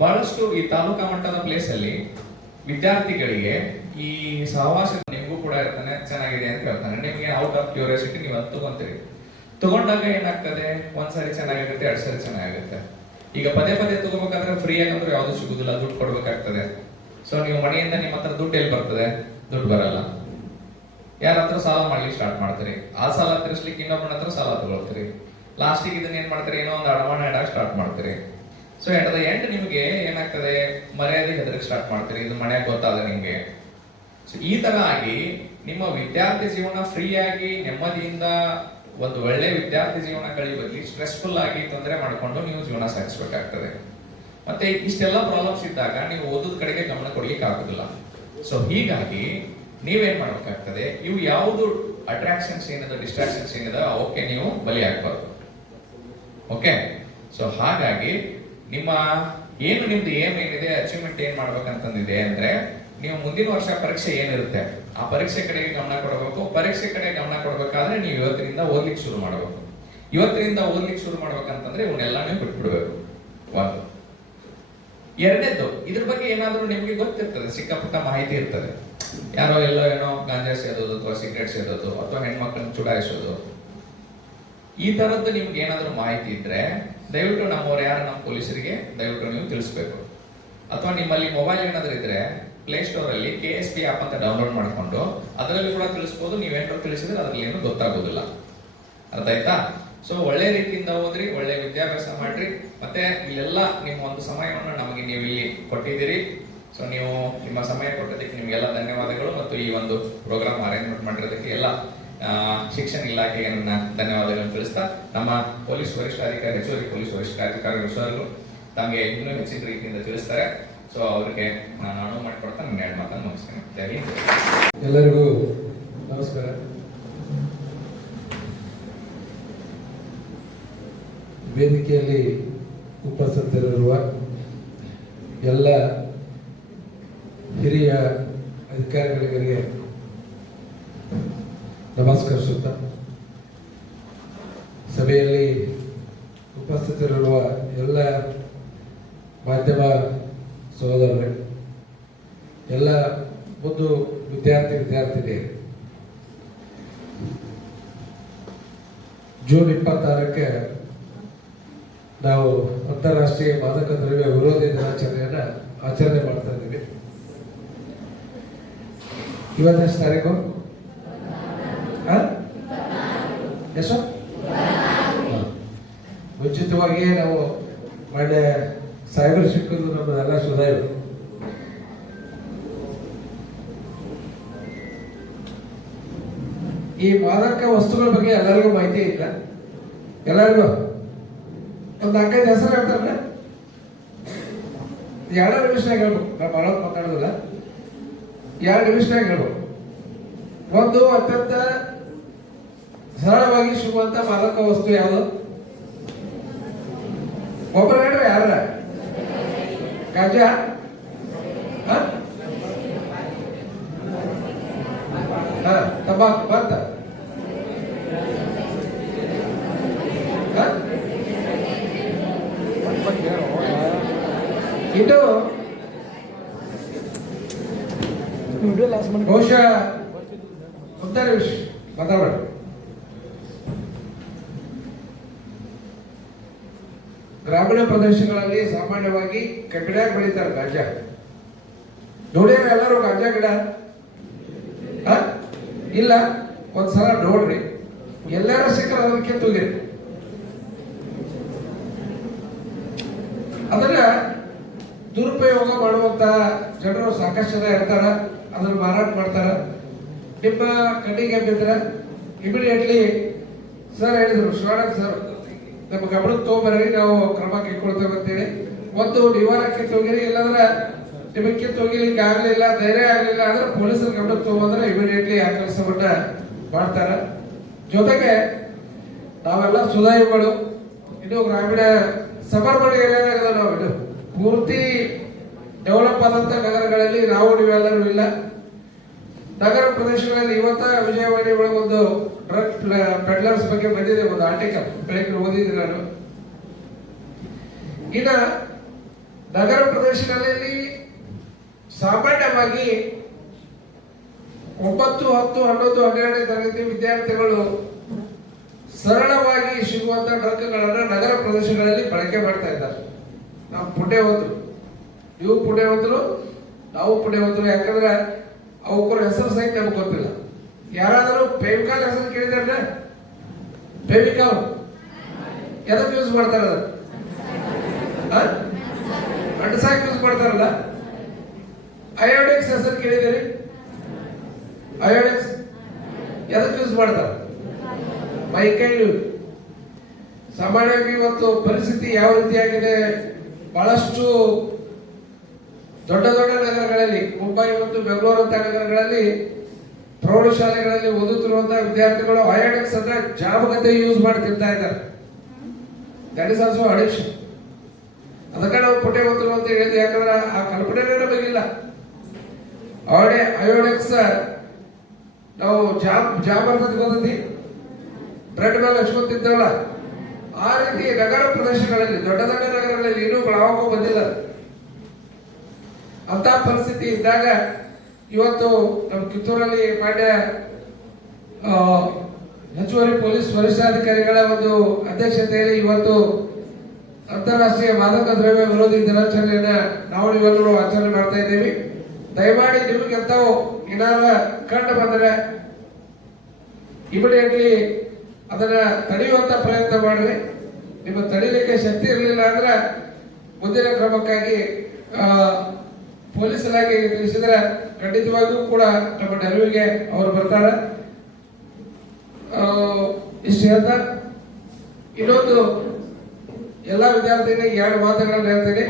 ಬಹಳಷ್ಟು ಈ ತಾಲೂಕಾ ಮಟ್ಟದ ಪ್ಲೇಸ್ ಅಲ್ಲಿ ವಿದ್ಯಾರ್ಥಿಗಳಿಗೆ ಈ ಸಹವಾಸ ನಿಮಗೂ ಕೂಡ ಇರ್ತಾನೆ, ಚೆನ್ನಾಗಿದೆ ಅಂತ ಹೇಳ್ತಾನೆ. ನಿಮ್ಗೆ ಔಟ್ ಆಫ್ ಕ್ಯೂರಿಯಾಸಿಟಿ ನೀವು ಅದು ತಗೊಂಡಾಗ ಏನಾಗ್ತದೆ, ಒಂದ್ಸರಿ ಚೆನ್ನಾಗಿರುತ್ತೆ, 2 ಸರಿ ಚೆನ್ನಾಗಿರುತ್ತೆ. ಈಗ ಪದೇ ತಗೋಬೇಕಾದ್ರೆ ಫ್ರೀ ಆಗಂದ್ರೆ ಯಾವ್ದು ಸಿಗುದಿಲ್ಲ, ದುಡ್ಡು ಕೊಡ್ಬೇಕಾಗ್ತದೆ. ಸೊ ನೀವು ಮನೆಯಿಂದ ನಿಮ್ಮ ಹತ್ರ ದುಡ್ಡು ಎಲ್ಲಿ ಬರ್ತದೆ, ದುಡ್ಡು ಬರಲ್ಲ. ಯಾರ ಹತ್ರ ಸಾಲ ಮಾಡ್ಲಿಕ್ಕೆ ಸ್ಟಾರ್ಟ್ ಮಾಡ್ತೀರಿ, ಆ ಸಾಲ ತೀರಿಸ್ಲಿಕ್ಕೆ ಇನ್ನೊಬ್ಬನ ಹತ್ರ ಸಾಲ ತಗೊಳ್ತೀರಿ. ಲಾಸ್ಟಿಗೆ ಇದನ್ನ ಏನ್ ಮಾಡ್ತೀರಿ, ಏನೋ ಒಂದು ಅಡಮಾನ ಇಡಕ್ಕೆ ಸ್ಟಾರ್ಟ್ ಮಾಡ್ತೀರಿ. ಸೊ ಎಟ್ ದ ಎಂಡ್ ನಿಮ್ಗೆ ಏನಾಗ್ತದೆ, ಮರ್ಯಾದೆ ಹೆದರಕ್ಕೆ ಸ್ಟಾರ್ಟ್ ಮಾಡ್ತೀರಿ, ಇದು ಮನೆಯಾಗ ಗೊತ್ತಾದ ನಿಮ್ಗೆ. ಸೊ ಈ ತರ ಆಗಿ ನಿಮ್ಮ ವಿದ್ಯಾರ್ಥಿ ಜೀವನ ಫ್ರೀ ಆಗಿ ನೆಮ್ಮದಿಯಿಂದ ಒಂದು ಒಳ್ಳೆ ವಿದ್ಯಾರ್ಥಿ ಜೀವನ ಕಳೆಯುವ ಬದಲಿ ಸ್ಟ್ರೆಸ್ಫುಲ್ ಆಗಿ ತೊಂದರೆ ಮಾಡಿಕೊಂಡು ನೀವು ಜೀವನ ಸಾಗಿಸಬೇಕಾಗ್ತದೆ. ಮತ್ತೆ ಇಷ್ಟೆಲ್ಲ ಪ್ರಾಬ್ಲಮ್ಸ್ ಇದ್ದಾಗ ನೀವು ಓದೋದ್ ಕಡೆಗೆ ಗಮನ ಕೊಡ್ಲಿಕ್ಕೆ ಆಗುದಿಲ್ಲ. ಸೊ ಹೀಗಾಗಿ ನೀವೇನ್ ಮಾಡ್ಬೇಕಾಗ್ತದೆ, ಇವು ಯಾವುದು ಅಟ್ರಾಕ್ಷನ್ಸ್ ಏನಿದೆ, ಡಿಸ್ಟ್ರಾಕ್ಷನ್ಸ್ ಏನಿದೆ, ಅವಕ್ಕೆ ನೀವು ಬಲಿ ಆಗ್ಬಾರ್ದು. ಓಕೆ, ಸೊ ಹಾಗಾಗಿ ನಿಮ್ದು ಏನಿದೆ, ಅಚೀವ್ಮೆಂಟ್ ಏನ್ ಮಾಡ್ಬೇಕಂತಂದಿದೆ ಅಂದ್ರೆ, ನೀವು ಮುಂದಿನ ವರ್ಷ ಪರೀಕ್ಷೆ ಏನಿರುತ್ತೆ ಆ ಪರೀಕ್ಷೆ ಕಡೆಗೆ ಗಮನ ಕೊಡಬೇಕು. ಪರೀಕ್ಷೆ ಕಡೆ ಗಮನ ಕೊಡಬೇಕಾದ್ರೆ ನೀವು ಇವತ್ತಿನಿಂದ ಓದ್ಲಿಕ್ಕೆ ಶುರು ಮಾಡಬೇಕು. ಇವತ್ತಿನಿಂದ ಓದ್ಲಿಕ್ಕೆ ಶುರು ಮಾಡ್ಬೇಕಂತಂದ್ರೆ ಇವನ್ನೆಲ್ಲ ನೀವು ಬಿಟ್ಬಿಡ್ಬೇಕು. ಒಂದು ಎರಡನೇದ್ದು, ಇದ್ರ ಬಗ್ಗೆ ಏನಾದ್ರೂ ನಿಮ್ಗೆ ಗೊತ್ತಿರ್ತದೆ, ಸಿಕ್ಕಾಪಟ್ಟ ಮಾಹಿತಿ ಇರ್ತದೆ. ಯಾರೋ ಎಲ್ಲೋ ಏನೋ ಗಾಂಜಾ ಸೇದೋದು ಅಥವಾ ಸಿಗರೇಟ್ ಸೇದೋದು ಅಥವಾ ಹೆಣ್ಮಕ್ಳನ್ನ ಚುಡಾಯಿಸೋದು, ಈ ತರದ್ದು ನಿಮ್ಗೆ ಏನಾದ್ರೂ ಮಾಹಿತಿ ಇದ್ರೆ ದಯವಿಟ್ಟು ನಮ್ಮ ಪೊಲೀಸರಿಗೆ ದಯವಿಟ್ಟು ನೀವು ತಿಳಿಸ್ಬೇಕು. ಅಥವಾ ನಿಮ್ಮಲ್ಲಿ ಮೊಬೈಲ್ ಏನಾದ್ರೂ ಇದ್ರೆ ಪ್ಲೇಸ್ಟೋರ್ ಅಲ್ಲಿ KSP ಆಪ್ ಅಂತ ಡೌನ್ಲೋಡ್ ಮಾಡ್ಕೊಂಡು ಅದರಲ್ಲಿ ಕೂಡ ತಿಳಿಸಬಹುದು. ನೀವೇನಾದ್ರು ತಿಳಿಸಿದ್ರೆ ಅದ್ರಲ್ಲಿ ಏನು ಗೊತ್ತಾಗೋದಿಲ್ಲ. ಅರ್ಥ ಆಯ್ತಾ? ಸೊ ಒಳ್ಳೆ ರೀತಿಯಿಂದ ಓದ್ರಿ, ಒಳ್ಳೆ ವಿದ್ಯಾಭ್ಯಾಸ ಮಾಡ್ರಿ. ಮತ್ತೆ ಇಲ್ಲೆಲ್ಲ ನಿಮ್ಮ ಒಂದು ಸಮಯವನ್ನು ನಮಗೆ ನೀವು ಇಲ್ಲಿ ಕೊಟ್ಟಿದ್ದೀರಿ. ಸೊ ನೀವು ನಿಮ್ಮ ಸಮಯ ಕೊಟ್ಟದಕ್ಕೆ ನಿಮಗೆಲ್ಲ ಧನ್ಯವಾದಗಳು. ಮತ್ತು ಈ ಒಂದು ಪ್ರೋಗ್ರಾಮ್ ಅರೇಂಜ್ಮೆಂಟ್ ಮಾಡಿರೋದಕ್ಕೆ ಎಲ್ಲ ಶಿಕ್ಷಣ ಇಲಾಖೆಗೆ ನನ್ನ ಧನ್ಯವಾದಗಳನ್ನು ತಿಳಿಸ್ತಾ, ನಮ್ಮ ಪೊಲೀಸ್ ವರಿಷ್ಠಾಧಿಕಾರಿ, ಹೆಚ್ಚುವರಿ ಪೊಲೀಸ್ ವರಿಷ್ಠಾಧಿಕಾರಿ ವಿಷಯಗಳು ತಮಗೆ ಇನ್ನೂ ಹೆಚ್ಚಿನ ರೀತಿಯಿಂದ ತಿಳಿಸ್ತಾರೆ. ಸೊ ಅವ್ರಿಗೆ ನಾನು ಅನುವು ಮಾಡಿಕೊಡ್ತಾ ನನ್ನ 2 ಮಾತನ್ನು ಮುಗಿಸ್ತೇನೆ. ಜೈ ಹಿಂದ್. ಎಲ್ಲರಿಗೂ ನಮಸ್ಕಾರ. ವೇದಿಕೆಯಲ್ಲಿ ಉಪಸ್ಥಿತರಿರುವ ಎಲ್ಲ ಹಿರಿಯ ಅಧಿಕಾರಿಗಳಿಗೆ ನಮಸ್ಕರಿಸುತ್ತಾ ಸಭೆಯಲ್ಲಿ ಉಪಸ್ಥಿತರಿರುವ ಎಲ್ಲ ಮಾಧ್ಯಮ ಸಹೋದರರೇ, ಎಲ್ಲ ಮುದ್ದು ವಿದ್ಯಾರ್ಥಿನಿಯರು, ಜೂನ್ 26ಕ್ಕೆ ನಾವು ಅಂತಾರಾಷ್ಟ್ರೀಯ ಮಾದಕ ದ್ರವ್ಯ ವಿರೋಧಿ ದಿನಾಚರಣೆಯನ್ನ ಆಚರಣೆ ಮಾಡ್ತಾ ಇದ್ದೀವಿ. ಇವತ್ತೆಷ್ಟು ತಾರೀಕು? ಎಷ್ಟು? ಮುಂಚಿತವಾಗಿಯೇ ನಾವು ಮಾನ್ಯ ಸಾಹೇಬರು ಸಿಕ್ಕೋದು ನಮ್ಮದೆಲ್ಲ ಸುಧಾರ. ಈ ಮಾದಕ ವಸ್ತುಗಳ ಬಗ್ಗೆ ಎಲ್ಲರಿಗೂ ಮಾಹಿತಿ ಇಲ್ಲ. ಎಲ್ಲರಿಗೂ ಒಂದು 4-5 ಹೆಸರು ಹೇಳ್ತಾರಲ್ಲ, 2 ನಿಮಿಷನಾಗ ಹೇಳ್ಬೇಕು. ನಾವು ಭಾಳ ಮಾತಾಡೋದಿಲ್ಲ, 2 ನಿಮಿಷನಾಗ ಹೇಳ್ಬೇಕು. ಒಂದು ಅತ್ಯಂತ ಸರಳವಾಗಿ ಸಿಗುವಂತ ಮಾದಕ ವಸ್ತು ಯಾವುದು? ಒಬ್ಬರು ಹೇಳ್ರಿ, ಯಾರ? ಗಾಂಜಾ, ತಂಬಾಕು ಬಂತ, ಇದು ಬಹುಶಃ ಒಂದೇ ವಿಷಯ ಮಾತಾಡೋಣ. ಗ್ರಾಮೀಣ ಪ್ರದೇಶಗಳಲ್ಲಿ ಸಾಮಾನ್ಯವಾಗಿ ಕಬ್ಬಿಣಾಗ ಬೆಳೀತಾರೆ ಗಾಂಜಾ. ನೋಡ್ಯಾರ ಎಲ್ಲರೂ ಗಾಂಜಾ ಗಿಡ? ಇಲ್ಲ, ಒಂದ್ಸಲ ನೋಡ್ರಿ, ಎಲ್ಲಾರು ಸಿಕ್ಕರ ಅದಕ್ಕೆ ಕಿತ್ತೋಗಿರಿ. ಅದನ್ನ ದುರುಪಯೋಗ ಮಾಡುವಂತ ಜನರು ಸಾಕಷ್ಟು ಜನ ಇರ್ತಾರ, ಅದನ್ನ ಮಾರಾಟ ಮಾಡ್ತಾರ. ನಿಮ್ಮ ಕಣ್ಣಿಗೆ ಬಿದ್ರ ಇಮಿಡಿಯೇಟ್ಲಿ ಸರ್ ಹೇಳಿದ್ರು, ಶಿವಾನಂದ್ ಸರ್, ನಮ್ಮ ಗಮನಕ್ಕೆ ತಗೊಂಬರ್ರಿ, ನಾವು ಕ್ರಮ ಕೈಗೊಳ್ತೇವೆ ಅಂತೇಳಿ. ಒಂದು ನಿವಾರಣೆ ಕಿತ್ತೋಗಿರಿ, ಇಲ್ಲಾಂದ್ರೆ ನಿಮಗೆ ಕಿತ್ತೋಗಿಲಿಕ್ಕೆ ಆಗ್ಲಿಲ್ಲ, ಧೈರ್ಯ ಆಗ್ಲಿಲ್ಲ ಅಂದ್ರೆ ಪೊಲೀಸರ ಗಮನಕ್ಕೆ ತಗೊಂಡ್ರೆ ಇಮಿಡಿಯೇಟ್ಲಿ ಆ ಕೆಲಸವನ್ನ ಮಾಡ್ತಾರ. ಜೊತೆಗೆ ನಾವೆಲ್ಲ ಸುಧಾರಿಗಳು, ಇನ್ನು ಗ್ರಾಮೀಣ ಸಬರ್ಬನ್ ಏರಿಯಾದಾಗ ನಾವು ಇದು ಪೂರ್ತಿ ಡೆವಲಪ್ ಆದಂತ ನಗರಗಳಲ್ಲಿ ನಾವು ನೀವೆಲ್ಲರೂ ಇಲ್ಲ. ನಗರ ಪ್ರದೇಶಗಳಲ್ಲಿ ಇವತ್ತ ವಿಜಯವಾಣಿ ಒಳಗೆ ಒಂದು ಡ್ರಗ್ ಪೆಡ್ಲರ್ಸ್ ಬಗ್ಗೆ ಬಂದಿದೆ, ಒಂದು ಆರ್ಟಿಕಲ್ ಬೆಳಗ್ಗೆ ಓದಿದ್ದೆ ನಾನು. ಇನ್ನ ನಗರ ಪ್ರದೇಶಗಳಲ್ಲಿ ಸಾಮಾನ್ಯವಾಗಿ 9, 10, 11, 12ನೇ ತರಗತಿ ವಿದ್ಯಾರ್ಥಿಗಳು ಸರಳವಾಗಿ ಸಿಗುವಂತ ಡ್ರಗ್ಗಳನ್ನ ನಗರ ಪ್ರದೇಶಗಳಲ್ಲಿ ಬಳಕೆ ಮಾಡ್ತಾ ಇದ್ದಾರೆ. ನಾವು ಪುಣ್ಯವಂತರು, ನೀವು ಪುಣ್ಯವಂತರು, ನಾವು ಪುಣ್ಯವಂತರು. ಯಾಕಂದ್ರೆ ಅವಕ್ಕರ ಹೆಸರು ಸಹಿತ ನಮ್ಗೆ ಗೊತ್ತಿಲ್ಲ. ಯಾರಾದರೂ ಫೆವಿಕಾಲ್ ಹೆಸರು ಕೇಳಿದ್ರೆ, ಫೆವಿಕಾಲ್ ಎದಕ್ಕೆ ಯೂಸ್ ಮಾಡ್ತಾರ? ಅಂಟಸಾಕ್ ಯೂಸ್ ಮಾಡ್ತಾರಲ್ಲ. ಅಯೋಡೆಕ್ಸ್ ಹೆಸರು ಕೇಳಿದಿರಿ? ಅಯೋಡೆಕ್ಸ್ ಎದಕ್ಕೆ ಯೂಸ್ ಮಾಡ್ತಾರ? ಮೈಕೈಲು. ಸಾಮಾನ್ಯವಾಗಿ ಇವತ್ತು ಪರಿಸ್ಥಿತಿ ಯಾವ ರೀತಿಯಾಗಿದೆ, ಬಹಳಷ್ಟು ದೊಡ್ಡ ದೊಡ್ಡ ನಗರಗಳಲ್ಲಿ, ಮುಂಬೈ ಮತ್ತು ಬೆಂಗಳೂರು ಅಂತ ನಗರಗಳಲ್ಲಿ ಪ್ರೌಢಶಾಲೆಗಳಲ್ಲಿ ಓದುತ್ತಿರುವಂತಹ ವಿದ್ಯಾರ್ಥಿಗಳು ಅಯೋಡೆಕ್ಸ್ ಅನ್ನ ಜಾಬಗತೆ ಯೂಸ್ ಮಾಡಿ ತಿಂತಾ ಇದ್ದಾರೆ. That is also addiction. ಅದಕ್ಕೆ ನಾವು ಪುಣ್ಯವಂತರು ಅಂತ ಹೇಳಿದ್ವಿ, ಯಾಕಂದ್ರೆ ಆ ಕಲ್ಪನೆನೇ ನಮಗಿಲ್ಲ. ಅಯೋಡೆಕ್ಸ್ ನಾವು ಜಾಬ್ ಅಂತ ಗೊತ್ತೈತಿ, ಬ್ರೆಡ್ ಮೇಲೆ ಹಚ್ಕೊಂಡು ತಿಂತವಲ್ಲ, ಆ ರೀತಿ ನಗರ ಪ್ರದೇಶಗಳಲ್ಲಿ, ದೊಡ್ಡ ದೊಡ್ಡ ನಗರಗಳಲ್ಲಿ ಇನ್ನೂ ಯಾವಾಗೂ ಬಂದಿಲ್ಲ. ಅಂತ ಪರಿಸ್ಥಿತಿ ಇದ್ದಾಗ ಇವತ್ತು ನಮ್ಮ ಕಿತ್ತೂರಲ್ಲಿ ಮಾನ್ಯ ಹೆಚ್ಚುವರಿ ಪೊಲೀಸ್ ವರಿಷ್ಠಾಧಿಕಾರಿಗಳ ಒಂದು ಅಧ್ಯಕ್ಷತೆಯಲ್ಲಿ ಇವತ್ತು ಅಂತಾರಾಷ್ಟ್ರೀಯ ಮಾದಕ ದ್ರವ್ಯ ವಿರೋಧಿ ದಿನಾಚರಣೆಯನ್ನ ನಾವು ನೀವೆಲ್ಲರೂ ಆಚರಣೆ ಮಾಡ್ತಾ ಇದ್ದೀವಿ. ದಯಮಾಡಿ ನಿಮಗೆ ಎಂತಾವು ಏನಾರ ಕಂಡು ಬಂದರೆ ಇಮಿಡಿಯೇಟ್ಲಿ ಅದನ್ನ ತಡೆಯುವಂತ ಪ್ರಯತ್ನ ಮಾಡ್ರಿ. ನಿಮ್ಮ ತಡಿಲಿಕ್ಕೆ ಶಕ್ತಿ ಇರಲಿಲ್ಲ ಅಂದ್ರೆ ಮುಂದಿನ ಕ್ರಮಕ್ಕಾಗಿ ಪೊಲೀಸ್ ಇಲಾಖೆಗೆ ತಿಳಿಸಿದ್ರೆ ಖಂಡಿತವಾಗಿಯೂ ಕೂಡ ನಮ್ಮ ನೆರವಿಗೆ ಅವರು ಬರ್ತಾರೆ. ಇಷ್ಟು ಹೇಳ್ತಾ ಇನ್ನೊಂದು ಎಲ್ಲ ವಿದ್ಯಾರ್ಥಿಗಳಿಗೆ 2 ಮಾತುಗಳನ್ನು ಹೇಳ್ತೇನೆ.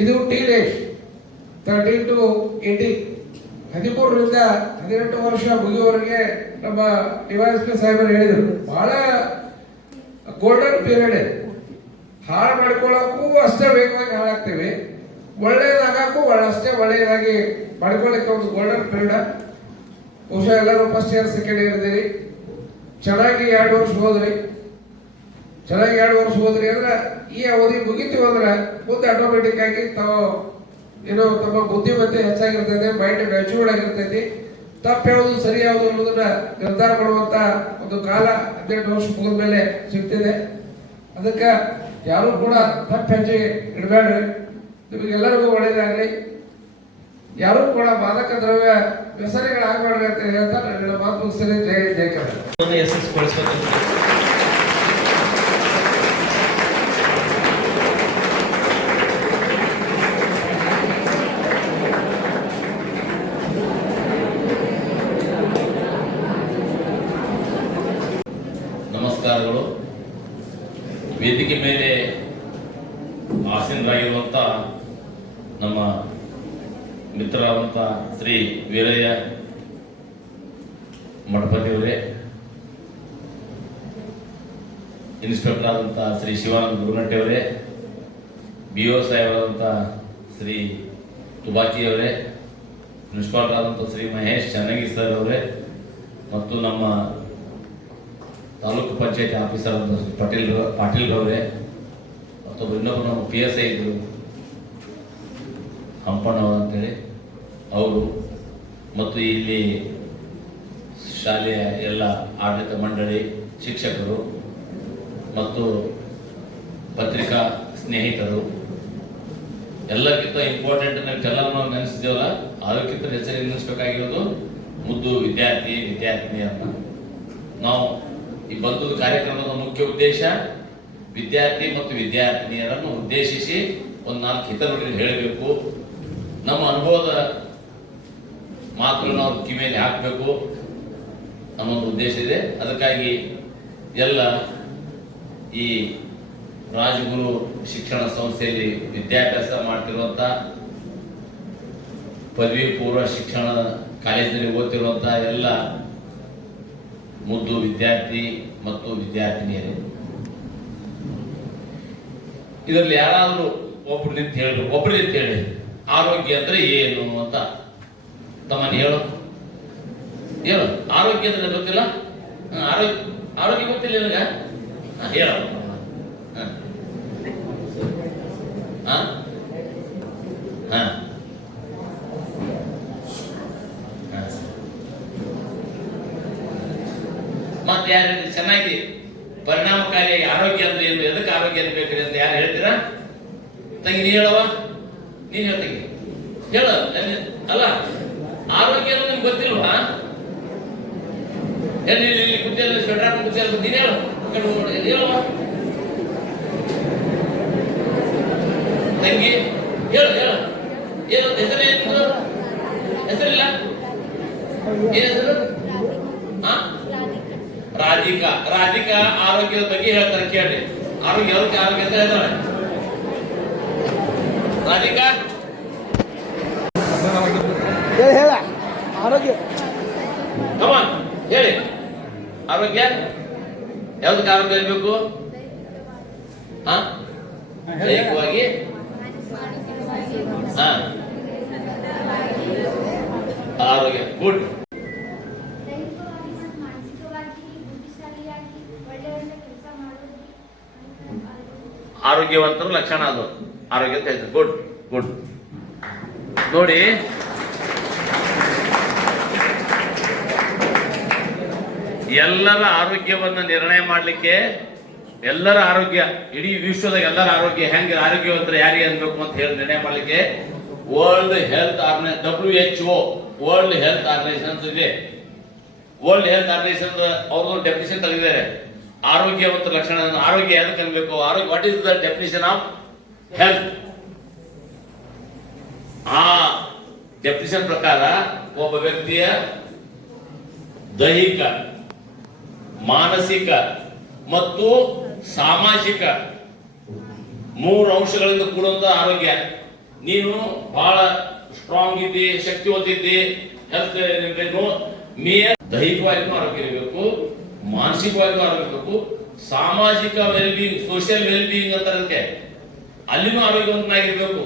ಇದು ಟೀನೇಜ್ 13 to 18, 13ರಿಂದ 18 ವರ್ಷ ಮುಗಿಯುವವರೆಗೆ ನಮ್ಮ ಡಿವೈಎಸ್ಪಿ ಸಾಹೇಬರು ಹೇಳಿದರು. ಬಹಳ ಗೋಲ್ಡನ್ ಪೀರಿಯಡ್ ಇದೆ. ಹಾಳು ಮಾಡ್ಕೊಳ್ಳೋಕ್ಕೂ ಅಷ್ಟೇ ವೇಗವಾಗಿ ಹಾಳಾಗ್ತೀವಿ, ಒಳ್ಳೇದಾಗಕ್ಕೂ ಅಷ್ಟೇ ಒಳ್ಳೆಯದಾಗಿ ಮಾಡ್ಕೊಳ್ಳಿಕ್ಕೆ ಒಂದು ಗೋಲ್ಡನ್ ಪೀರಿಯಡ್. ಬಹುಶಃ ಎಲ್ಲರೂ ಫಸ್ಟ್ ಇಯರ್ ಸೆಕೆಂಡ್ ಇಯರ್ ಇದ್ದೀರಿ, ಚೆನ್ನಾಗಿ 2 ವರ್ಷ ಹೋದ್ರಿ. ಚೆನ್ನಾಗಿ 2 ವರ್ಷ ಹೋದ್ರಿ ಅಂದ್ರೆ ಈ ಅವಧಿ ಮುಗಿತೀವಿ ಅಂದ್ರೆ ಮುಂದೆ ಆಟೋಮೆಟಿಕ್ ಆಗಿ ತಾವು ಏನೋ ತಮ್ಮ ಬುದ್ಧಿಮತ್ತೆ ಹೆಚ್ಚಾಗಿರ್ತೈತೆ, ಮೈಂಡ್ ಮ್ಯಾಚೂರ್ಡ್ ಆಗಿರ್ತೈತಿ. ತಪ್ಪು ಯಾವುದು ಸರಿ ಯಾವುದು ಅನ್ನೋದನ್ನ ನಿರ್ಧಾರ ಮಾಡುವಂತ ಒಂದು ಕಾಲ 18 ವರ್ಷ ಮುಗಿದ ಮೇಲೆ ಸಿಗ್ತಿದೆ. ಅದಕ್ಕೆ ಯಾರು ಕೂಡ ತಪ್ಪು ಹೆಜ್ಜೆ ಇಡಬೇಡ್ರಿ. ನಿಮಗೆಲ್ಲರಿಗೂ ಒಳ್ಳೇದಾಗ್ಲಿ. ಯಾರು ಕೂಡ ಮಾದಕ ದ್ರವ್ಯ ವ್ಯಸನಿಗಳಾಗಬೇಡ್ರಿ ಅಂತ ಹೇಳ್ತಾ ನನ್ನ ಮಾತು ಮುಗಿಸ್ತೇನೆ. ಜೈ ಜೈ ಕರ್ನಾಟಕ. ಯಶಸ್ವಿಗೊಳಿಸಬೇಕು. ನಮಸ್ಕಾರಗಳು. ವೇದಿಕೆ ಮೇಲೆ ಆಸೀನರಾಗಿರುವಂಥ ನಮ್ಮ ಮಿತ್ರರಾದಂಥ ಶ್ರೀ ವೀರಯ್ಯ ಮಠಪತಿಯವರೇ, ಇನ್ಸ್ಪೆಕ್ಟರ್ ಆದಂಥ ಶ್ರೀ ಶಿವಾನಂದ ಗುರುನಟ್ಟಿಯವರೇ, BO ಸಾಹೇಬರಾದಂಥ ಶ್ರೀ ತುಬಾಕಿಯವರೇ, ಪ್ರಿನ್ಸಿಪಾಲ್ ಆದಂಥ ಶ್ರೀ ಮಹೇಶ್ ಚನ್ನಗಿ ಸರ್ ಅವರೇ, ಮತ್ತು ನಮ್ಮ ತಾಲೂಕು ಪಂಚಾಯತ್ ಆಫೀಸರ್ ಅಂತ ಪಾಟೀಲ್ ಅವರೇ, ಮತ್ತೊಬ್ಬರು ಇನ್ನೊಬ್ಬರು ನಮ್ಮ PSI ಇದ್ರು ಹಂಪಣ್ಣವರು ಅಂತೇಳಿ ಅವರು, ಮತ್ತು ಇಲ್ಲಿ ಶಾಲೆಯ ಎಲ್ಲ ಆಡಳಿತ ಮಂಡಳಿ, ಶಿಕ್ಷಕರು ಮತ್ತು ಪತ್ರಿಕಾ ಸ್ನೇಹಿತರು, ಎಲ್ಲಕ್ಕಿಂತ ಇಂಪಾರ್ಟೆಂಟ್ ನಾವು ನೆನೆಸಿದೇವಲ್ಲ, ಅದಕ್ಕಿಂತ ಹೆಚ್ಚಾಗಿ ನೆನೆಸ್ಬೇಕಾಗಿರೋದು ಮುದ್ದು ವಿದ್ಯಾರ್ಥಿನಿಯರನ್ನ. ನಾವು ಈ ಬಂಧುದ ಕಾರ್ಯಕ್ರಮದ ಮುಖ್ಯ ಉದ್ದೇಶ ವಿದ್ಯಾರ್ಥಿ ಮತ್ತು ವಿದ್ಯಾರ್ಥಿನಿಯರನ್ನು ಉದ್ದೇಶಿಸಿ ಒಂದು 4 ಹಿತನುಡಿಗಳನ್ನು ಹೇಳಬೇಕು. ನಮ್ಮ ಅನುಭವದ ಮಾತುಗಳನ್ನು ಅವ್ರ ಕಿವಿಯಲ್ಲಿ ಹಾಕಬೇಕು ನಮ್ಮೊಂದು ಉದ್ದೇಶ ಇದೆ. ಅದಕ್ಕಾಗಿ ಎಲ್ಲ ಈ ರಾಜಗುರು ಶಿಕ್ಷಣ ಸಂಸ್ಥೆಯಲ್ಲಿ ವಿದ್ಯಾಭ್ಯಾಸ ಮಾಡ್ತಿರುವಂತ, ಪದವಿ ಪೂರ್ವ ಶಿಕ್ಷಣ ಕಾಲೇಜಿನಲ್ಲಿ ಓದ್ತಿರುವಂತ ಎಲ್ಲ ಮುದ್ದು ವಿದ್ಯಾರ್ಥಿ ಮತ್ತು ವಿದ್ಯಾರ್ಥಿನಿಯರೇ, ಇದರಲ್ಲಿ ಯಾರಾದ್ರೂ ಒಬ್ರು ನಿಂತು ಹೇಳಿ ಆರೋಗ್ಯ ಅಂದ್ರೆ ಏನು ಅಂತ. ತಮ್ಮನ್ನು ಹೇಳು ಆರೋಗ್ಯ ಅಂದ್ರೆ ಗೊತ್ತಿಲ್ಲ? ಆರೋಗ್ಯ ಗೊತ್ತಿಲ್ಲ ನಿನಗ? ಹೇಳ. ಮತ್ತೆ ಯಾರು ಚೆನ್ನಾಗಿ ಪರಿಣಾಮಕಾರಿಯಾಗಿ ಆರೋಗ್ಯ ಅಂದ್ರೆ ಏನು, ಎದಕ್ಕೆ ಆರೋಗ್ಯ ಬೇಕ್ರಿ ಅಂತ ಯಾರು ಹೇಳ್ತೀರಾ? ತಂಗಿ ನೀ ಹೇಳವ, ನೀನ್ ಹೇಳ್ತಂಗಿ ಹೇಳ. ಅಲ್ಲ, ಆರೋಗ್ಯ ಅಂದ್ರೆ ನಿಮ್ಗೆ ಗೊತ್ತಿಲ್ವಾ? ಇಲ್ಲಿ ಕುತ್ತಿಯಲ್ಲಿ ಸ್ವೆಟರ್ ಕುತ್ತಿಯಲ್ಲಿ ನೀನ್ ಹೇಳು, ಹೇಳುವ ತಂಗಿ ಹೇಳು. ಏನು ಹೆಸರು? ಹೆಸರಿಲ್ಲ? ಏನ್ ಹೆಸರು? ರಾಧಿಕಾ ಆರೋಗ್ಯದ ಬಗ್ಗೆ ಹೇಳ್ತಾರೆ, ಕೇಳಿ. ಆರೋಗ್ಯ ಅಂತ ಹೇಳ್ತಾಳೆ ರಾಧಿಕಾ. ಹೇಳ ಆರೋಗ್ಯ ಹೇಳಿ. ಆರೋಗ್ಯ ಯಾವ್ದಕ್ಕೆ ಆರೋಗ್ಯ ಇರಬೇಕು? ದೈಹಿಕವಾಗಿ, ಆರೋಗ್ಯ. ಗುಡ್. ಆರೋಗ್ಯವಂತರ ಲಕ್ಷಣ ಅದು ಆರೋಗ್ಯ ಅಂತ ಹೇಳ್ತಾರೆ. Good good. ನೋಡಿ, ಎಲ್ಲರ ಆರೋಗ್ಯವನ್ನ ನಿರ್ಣಯ ಮಾಡ್ಲಿಕ್ಕೆ, ಎಲ್ಲರ ಆರೋಗ್ಯ, ಇಡೀ ವಿಶ್ವದಾಗ ಎಲ್ಲರ ಆರೋಗ್ಯ ಹೆಂಗೆ ಆರೋಗ್ಯವಂತರ ಯಾರಿಗೆ ಅನ್ಬೇಕು ಅಂತ ಹೇಳಿ ನಿರ್ಣಯ ಮಾಡ್ಲಿಕ್ಕೆ world health WHO world health organisation ಇದೆ. ವರ್ಲ್ಡ್ ಹೆಲ್ತ್ ಆರ್ಗನೈಸೇಷನ್ ಅವ್ರದ್ದು ಡೆಫಿನಿಷನ್ ತೆಗೆದಿದ್ದಾರೆ. ಆರೋಗ್ಯವಂತ ಲಕ್ಷಣ ಆರೋಗ್ಯ ಯಾವ್ದಕ್ಕೆ ಅನ್ಬೇಕು? ಆರೋಗ್ಯ, what is the definition of health? ಆ ಡೆಫಿನಿಷನ್ ಪ್ರಕಾರ ಒಬ್ಬ ವ್ಯಕ್ತಿಯ ದೈಹಿಕ, ಮಾನಸಿಕ ಮತ್ತು ಸಾಮಾಜಿಕ 3 ಅಂಶಗಳಿಂದ ಕೂಡುವಂತ ಆರೋಗ್ಯ. ನೀನು ಬಹಳ ಸ್ಟ್ರಾಂಗ್ ಇದ್ದಿ, ಶಕ್ತಿವಂತ ಇದ್ದಿ, ಹೆಲ್ತ್ ದೈಹಿಕವಾಗಿಯೂ ಆರೋಗ್ಯ ಇರಬೇಕು, ಮಾನಸಿಕವಾಗಿಯೂ ಆರೋಗ್ಯ ಇರಬೇಕು, ಸಾಮಾಜಿಕ ವೆಲ್ಬೀಯಿಂಗ್, ಸೋಷಿಯಲ್ ವೆಲ್ಬೀಯಿಂಗ್ ಅಂತ ಅದಕ್ಕೆ, ಅಲ್ಲಿನೂ ಆರೋಗ್ಯವಂತನಾಗಿರ್ಬೇಕು.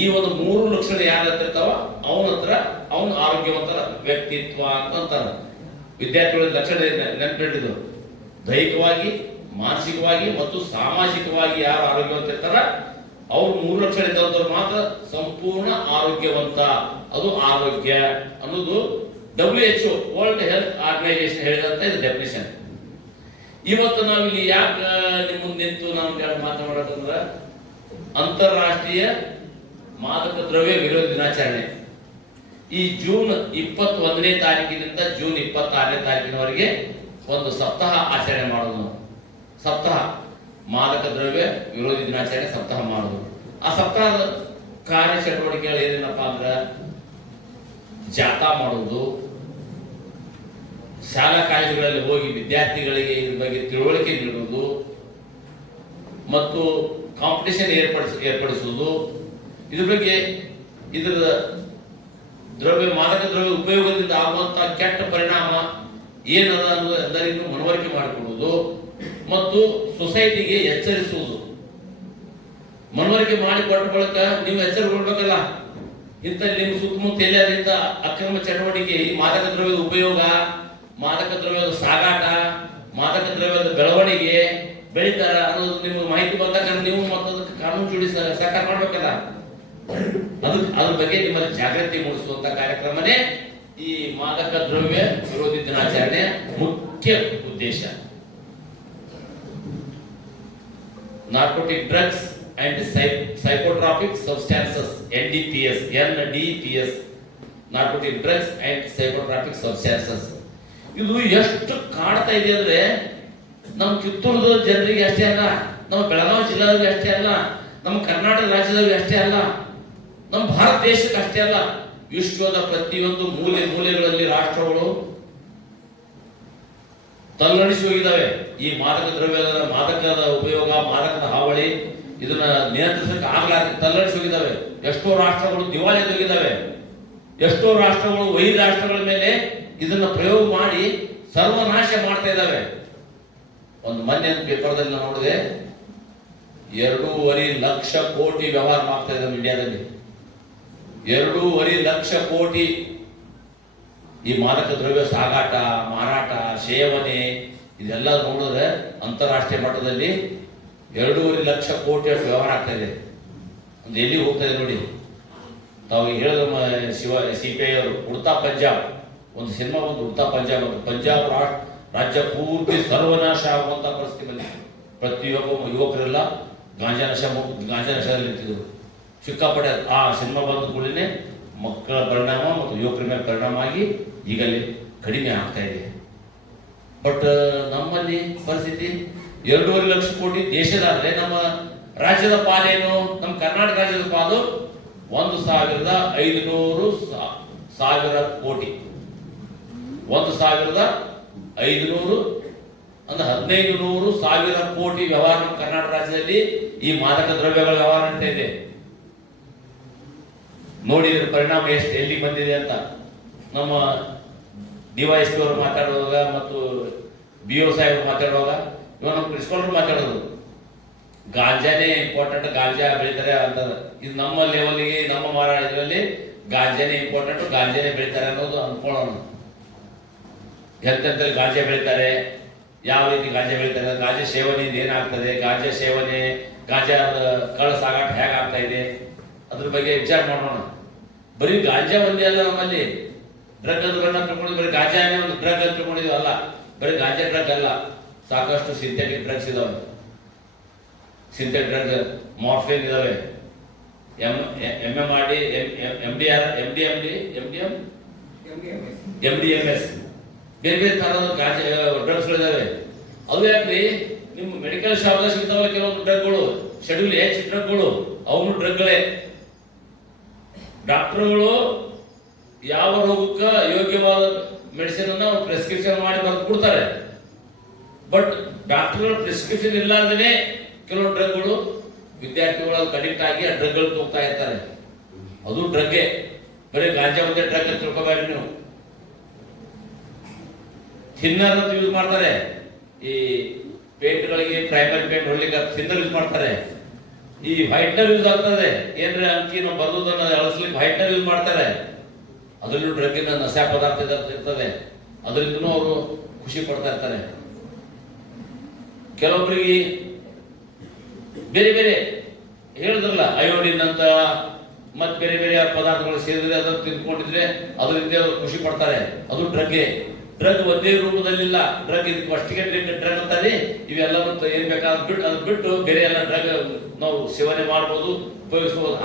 ಈ ಒಂದು 3 ಲಕ್ಷಣ ಯಾರ ಹತ್ರ ಇರ್ತಾವ ಅವನ ಹತ್ರ ಅವನು ಆರೋಗ್ಯವಂತರ ವ್ಯಕ್ತಿತ್ವ ಅಂತಾರ. ವಿದ್ಯಾರ್ಥಿಗಳ ಲಕ್ಷಣ ನೆನಪಿಟ್ಟಿದ್ರು, ದೈಹಿಕವಾಗಿ, ಮಾನಸಿಕವಾಗಿ ಮತ್ತು ಸಾಮಾಜಿಕವಾಗಿ ಯಾರು ಆರೋಗ್ಯವಂತ ಇರ್ತಾರ ಅವ್ರು 3 ಲಕ್ಷಣ ಇದ್ದವರು ಮಾತ್ರ ಸಂಪೂರ್ಣ ಆರೋಗ್ಯವಂತ. ಅದು ಆರೋಗ್ಯ ಅನ್ನೋದು WHO ವರ್ಲ್ಡ್ ಹೆಲ್ತ್ ಆರ್ಗನೈಸೇಷನ್ ಹೇಳಿದಂತ ಇದು ಡೆಫಿನೇಷನ್. ಇವತ್ತು ನಾವಿಲ್ಲಿ ಯಾಕೆ ನಿಮ್ಮ ಮುಂದೆ ನಿಂತು ನಾವು ಮಾತನಾಡೋದಂದ್ರ ಅಂತಾರಾಷ್ಟ್ರೀಯ ಮಾದಕ ದ್ರವ್ಯ ವಿರೋಧ ದಿನಾಚರಣೆ. ಈ ಜೂನ್ 21ನೇ ತಾರೀಕಿನಿಂದ ಜೂನ್ 26ನೇ ತಾರೀಕಿನವರೆಗೆ ಒಂದು ಸಪ್ತಾಹ ಆಚರಣೆ ಮಾಡೋದು ನಾವು. ಸಪ್ತಾಹ ಮಾದಕ ದ್ರವ್ಯ ವಿರೋಧಿ ದಿನಾಚರಣೆ ಸಪ್ತಾಹ ಮಾಡೋದು. ಆ ಸಪ್ತಾಹದ ಕಾರ್ಯ ಚಟುವಟಿಕೆಗಳು ಏನೇನಪ್ಪ ಅಂದ್ರ ಜಾಥಾ ಮಾಡುವುದು, ಶಾಲಾ ಕಾಲೇಜುಗಳಲ್ಲಿ ಹೋಗಿ ವಿದ್ಯಾರ್ಥಿಗಳಿಗೆ ಇದ್ರ ಬಗ್ಗೆ ತಿಳುವಳಿಕೆ ನೀಡುವುದು ಮತ್ತು ಕಾಂಪಿಟೇಷನ್ ಏರ್ಪಡಿಸುವುದು, ಇದ್ರ ಬಗ್ಗೆ ಇದರ ಮಾದಕ ದ್ರವ್ಯ ಉಪಯೋಗದಿಂದ ಆಗುವಂತಹ ಕೆಟ್ಟ ಪರಿಣಾಮ ಏನದ ಅನ್ನೋದು ಎಲ್ಲರಿಗೂ ಮನವರಿಕೆ ಮಾಡಿಕೊಡುವುದು ಮತ್ತು ಸೊಸೈಟಿಗೆ ಎಚ್ಚರಿಸುವುದು. ಮನವರಿಕೆ ಮಾಡಿಕೊಟ್ಟ ಬಳಿಕ ನೀವು ಎಚ್ಚರಗೊಳ್ಬೇಕಲ್ಲ, ಇಂಥ ನಿಮ್ಮ ಸುತ್ತಮುತ್ತ ಎಲ್ಲರಿಂದ ಅಕ್ರಮ ಚಟುವಟಿಕೆ, ಈ ಮಾದಕ ದ್ರವ್ಯದ ಉಪಯೋಗ, ಮಾದಕ ದ್ರವ್ಯದ ಸಾಗಾಟ, ಮಾದಕ ದ್ರವ್ಯದ ಬೆಳವಣಿಗೆ ಬೆಳೀತಾರ ಅನ್ನೋದು ನಿಮ್ಗೆ ಮಾಹಿತಿ ಬಂದಾಗ ನೀವು ಮತ್ತದಕ್ಕೆ ಕಾನೂನು ಜೋಡಿ ಸಹಕಾರ ಮಾಡ್ಬೇಕಲ್ಲ. ಅದ್ರ ಬಗ್ಗೆ ನಿಮ್ಮಲ್ಲಿ ಜಾಗೃತಿ ಮೂಡಿಸುವಂತ ಕಾರ್ಯಕ್ರಮನೇ ಈ ಮಾದಕ ದ್ರವ್ಯ ವಿರೋಧಿ ದಿನಾಚರಣೆಯ ಮುಖ್ಯ ಉದ್ದೇಶ. Narcotic drugs and psychotropic substances, NDPS, narcotic drugs and psychotropic substances. ಇದು ಎಷ್ಟು ಕಾಡ್ತಾ ಇದೆ ಅಂದ್ರೆ ನಮ್ಮ ಕಿತ್ತೂರದ ಜನರಿಗೆ ಅಷ್ಟೇ ಅಲ್ಲ, ನಮ್ಮ ಬೆಳಗಾವಿ ಜಿಲ್ಲಾದವರಿಗೆ ಅಷ್ಟೇ ಅಲ್ಲ, ನಮ್ಮ ಕರ್ನಾಟಕ ರಾಜ್ಯದವರಿಗೆ ಅಷ್ಟೇ ಅಲ್ಲ, ನಮ್ಮ ಭಾರತ ದೇಶಕ್ಕೆ ಅಷ್ಟೇ ಅಲ್ಲ, ವಿಶ್ವದ ಪ್ರತಿಯೊಂದು ಮೂಲೆಗಳಲ್ಲಿ ರಾಷ್ಟ್ರಗಳು ತಲ್ಲಣಿಸಿ ಹೋಗಿದ್ದಾವೆ. ಈ ಮಾದಕ ದ್ರವ್ಯದ ಮಾದಕದ ಉಪಯೋಗ, ಮಾದಕದ ಹಾವಳಿ ಇದನ್ನ ನಿಯಂತ್ರಿಸಕ್ಕೆ ಆಗಲಾರ ತಲ್ಲಣಿಸಿ ಹೋಗಿದ್ದಾವೆ. ಎಷ್ಟೋ ರಾಷ್ಟ್ರಗಳು ದಿವಾಳಿ ಹೋಗಿದ್ದಾವೆ. ಎಷ್ಟೋ ರಾಷ್ಟ್ರಗಳು ವೈದ್ಯ ರಾಷ್ಟ್ರಗಳ ಮೇಲೆ ಇದನ್ನ ಪ್ರಯೋಗ ಮಾಡಿ ಸರ್ವನಾಶ ಮಾಡ್ತಾ ಇದ್ದಾವೆ. ಒಂದು ಮೊನ್ನೆ ಪೇಪರ್ದಲ್ಲಿ ನಾನು ನೋಡಿದೆ, 2.5 ಲಕ್ಷ ಕೋಟಿ ವ್ಯವಹಾರ ಮಾಡ್ತಾ ಇದ್ದಾವೆ ಇಂಡಿಯಾದಲ್ಲಿ. 2.5 ಲಕ್ಷ ಕೋಟಿ ಈ ಮಾದಕ ದ್ರವ್ಯ ಸಾಗಾಟ, ಮಾರಾಟ, ಸೇವನೆ ಇದೆಲ್ಲ ನೋಡಿದ್ರೆ ಅಂತಾರಾಷ್ಟ್ರೀಯ ಮಟ್ಟದಲ್ಲಿ 2.5 ಲಕ್ಷ ಕೋಟಿ ಅಷ್ಟು ವ್ಯವಹಾರ ಆಗ್ತಾ ಇದೆ. ಒಂದು ಎಲ್ಲಿ ಹೋಗ್ತಾ ಇದೆ ನೋಡಿ. ತಾವು ಹೇಳಿದ CPI ಅವರು ಉಡ್ತಾ ಪಂಜಾಬ್ ಒಂದು ಸಿನಿಮಾ, ಒಂದು ಉಡ್ತಾ ಪಂಜಾಬ್ ಅಂತ, ಪಂಜಾಬ್ ರಾಜ್ಯ ಪೂರ್ತಿ ಸರ್ವನಾಶ ಆಗುವಂತ ಪರಿಸ್ಥಿತಿ ಬಂದಿದೆ. ಪ್ರತಿಯೊಬ್ಬ ಯುವಕರೆಲ್ಲ ಗಾಂಜಾ ನಶದಲ್ಲಿ ನಿಂತಿದ್ರು. ಸಿಕ್ಕಾಪಟ್ಟೆ ಆ ಸಿನಿಮಾ ಬಂದ ಕೂಡಲೇ ಮಕ್ಕಳ ಪರಿಣಾಮ ಮತ್ತು ಯುವಕರ ಮೇಲೆ ಪರಿಣಾಮ ಆಗಿ ಈಗಲೇ ಕಡಿಮೆ ಆಗ್ತಾ ಇದೆ. ಬಟ್ ನಮ್ಮಲ್ಲಿ ಪರಿಸ್ಥಿತಿ 2.5 ಲಕ್ಷ ಕೋಟಿ ದೇಶದಾದ್ರೆ ನಮ್ಮ ರಾಜ್ಯದ ಪಾಲೇನು? ನಮ್ಮ ಕರ್ನಾಟಕ ರಾಜ್ಯದ ಪಾಲು 1,500 ಕೋಟಿ. 1,500 ಅಂದ್ರೆ 1,500 ಕೋಟಿ ವ್ಯವಹಾರ ನಮ್ಮ ಕರ್ನಾಟಕ ರಾಜ್ಯದಲ್ಲಿ ಈ ಮಾದಕ ದ್ರವ್ಯಗಳ ವ್ಯವಹಾರ ನಡೀತಾ ಇದೆ. ನೋಡಿ ಇದ್ರ ಪರಿಣಾಮ ಎಷ್ಟು ಎಲ್ಲಿ ಬಂದಿದೆ ಅಂತ. ನಮ್ಮ DYSP ಅವರು ಮಾತಾಡುವಾಗ ಮತ್ತು BO ಸಾಹೇಬರು ಮಾತಾಡುವಾಗ ಇವಾಗ ನಮ್ಮ ಪ್ರಿನ್ಸಿಪಾಲ್ ಮಾತಾಡೋದು ಗಾಂಜಾನೇ ಇಂಪಾರ್ಟೆಂಟ್, ಗಾಂಜಾ ಬೆಳಿತಾರೆ ಅಂತ. ಇದು ನಮ್ಮ ಲೆವೆಲ್ಗೆ, ನಮ್ಮ ಮಾರಾಟದಲ್ಲಿ ಗಾಂಜಾನೇ ಇಂಪಾರ್ಟೆಂಟ್, ಗಾಂಜಾನೇ ಬೆಳಿತಾರೆ ಅನ್ನೋದು ಅನ್ಕೊಳ್ಳೋಣ. ಎಂತೆಂತಲ್ಲಿ ಗಾಂಜಾ ಬೆಳಿತಾರೆ, ಯಾವ ರೀತಿ ಗಾಂಜಾ ಬೆಳಿತಾರೆ, ಗಾಂಜಾ ಸೇವನೆಯಿಂದ ಏನಾಗ್ತದೆ, ಗಾಂಜಾ ಸೇವನೆ, ಗಾಂಜಾ ಕಳ್ಳ ಸಾಗಾಟ ಹೇಗಾಗ್ತಾ ಇದೆ, ಅದ್ರ ಬಗ್ಗೆ ವಿಚಾರ ಮಾಡೋಣ. ಬರೀ ಗಾಂಜಾ ಒಂದೇ ಅಲ್ಲ, ನಮ್ಮಲ್ಲಿ ಡ್ರಗ್ ಅಂತ ತಿಳ್ಕೊಂಡಿದ್ವಿ, ಬರೀ ಗಾಂಜಾನೇ ಒಂದು ಡ್ರಗ್ ಅಂತ ತಿಳ್ಕೊಂಡಿದ್ವಿ. ಅಲ್ಲ, ಬರೀ ಗಾಂಜಾ ಡ್ರಗ್ ಅಲ್ಲ, ಸಾಕಷ್ಟು ಸಿಂಥೆಟಿಕ್ ಡ್ರಗ್ಸ್ ಇದಾವೆ. ಸಿಂಥೆಟಿಕ್ ಡ್ರಗ್ ಮಾರ್ಫಿನ್ ಇದಾವೆ, MMRD, MDMS, ಬೇರೆ ಬೇರೆ ತರದ ಡ್ರಗ್ಸ್ಗಳಿದಾವೆ. ಅದು ಯಾಕ್ರಿ ನಿಮ್ಮ ಮೆಡಿಕಲ್ ಶಾಪ್ ಸಿಗ್ತಾವಲ್ಲ ಕೆಲವೊಂದು ಡ್ರಗ್ಗಳು, ಶೆಡ್ಯೂಲ್ H ಡ್ರಗ್ಗಳು, ಅವನು ಡ್ರಗ್ಗಳೇ. ಡಾಕ್ಟರ್ಗಳು ಯಾವ ರೋಗಕ್ಕೆ ಯೋಗ್ಯವಾದ ಮೆಡಿಸಿನ್ ಅನ್ನ ಪ್ರಿಸ್ಕ್ರಿಪ್ಷನ್ ಮಾಡಿ ಬರೆದು ಕೊಡ್ತಾರೆ. ಬಟ್ ಡಾಕ್ಟರ್ಗಳ ಪ್ರಿಸ್ಕ್ರಿಪ್ಷನ್ ಇಲ್ಲಾರ್ದೇನೆ ಕೆಲವು ಡ್ರಗ್ಗಳು ವಿದ್ಯಾರ್ಥಿಗಳು ಅಡಿಕ್ಟ್ ಆಗಿ ಆ ಡ್ರಗ್ಗಳು ಹೋಗ್ತಾ ಇರ್ತಾರೆ. ಅದು ಡ್ರಗ್ಗೆ, ಬರೀ ಗಾಂಜಾ ಒಂದೇ ಡ್ರಗ್ ಅಂತ ತಿಳ್ಕೊಬೇಡಿ ನೀವು. ಥಿನ್ನರ್ ಅಂತ ಯೂಸ್ ಮಾಡ್ತಾರೆ, ಈ ಪೇಂಟ್ಗಳಿಗೆ ಪ್ರೈಮರಿ ಪೇಂಟ್ ಹೊಡ್ಲಿಕ್ಕೆ ಥಿನ್ನರ್ ಯೂಸ್ ಮಾಡ್ತಾರೆ. ಈ ವೈಟ್ನರ್ ಯೂಸ್ ಆಗ್ತದೆ, ಏನ್ರೆ ಅಂಕಿ ನಾವು ಬರೋದನ್ನ ಅಳಿಸ್ಲಿಕ್ಕೆ ವೈಟ್ನರ್ ಯೂಸ್ ಮಾಡ್ತಾರೆ. ಅದರಲ್ಲೂ ಡ್ರಗ್ಗಿನ ನಶಾ ಪದಾರ್ಥ ಇರ್ತದೆ, ಅದರಿಂದನೂ ಅವರು ಖುಷಿ ಪಡ್ತಾ ಇರ್ತಾರೆ. ಕೆಲವೊಬ್ಬರಿಗೆ ಬೇರೆ ಬೇರೆ ಹೇಳಿದ್ರಲ್ಲ, ಅಯೋಡಿನ್ ಅಂತ ಮತ್ತೆ ಬೇರೆ ಬೇರೆ ಪದಾರ್ಥಗಳು ಸೇರಿದ್ರೆ ಅದನ್ನು ತಿಂದ್ಕೊಂಡಿದ್ರೆ ಅದರಿಂದ ಅವರು ಖುಷಿ ಪಡ್ತಾರೆ. ಅದು ಡ್ರಗ್ಗೆ. ಡ್ರಗ್ ಒಂದೇ ರೂಪದಲ್ಲಿಲ್ಲ. ಡ್ರಗ್ ಇದಕ್ಕೆ ಫಸ್ಟ್ಗೆ ಡ್ರಗ್ ಅಂತಾರೆ. ಇವೆಲ್ಲರೂ ಏನ್ ಬೇಕಾದ್ರೆ ಬಿಟ್ಟು ಅದು ಬಿಟ್ಟು ಬೇರೆ ಎಲ್ಲ ಡ್ರಗ್ ನಾವು ಸೇವನೆ ಮಾಡ್ಬೋದು, ಉಪಯೋಗಿಸಬಹುದು.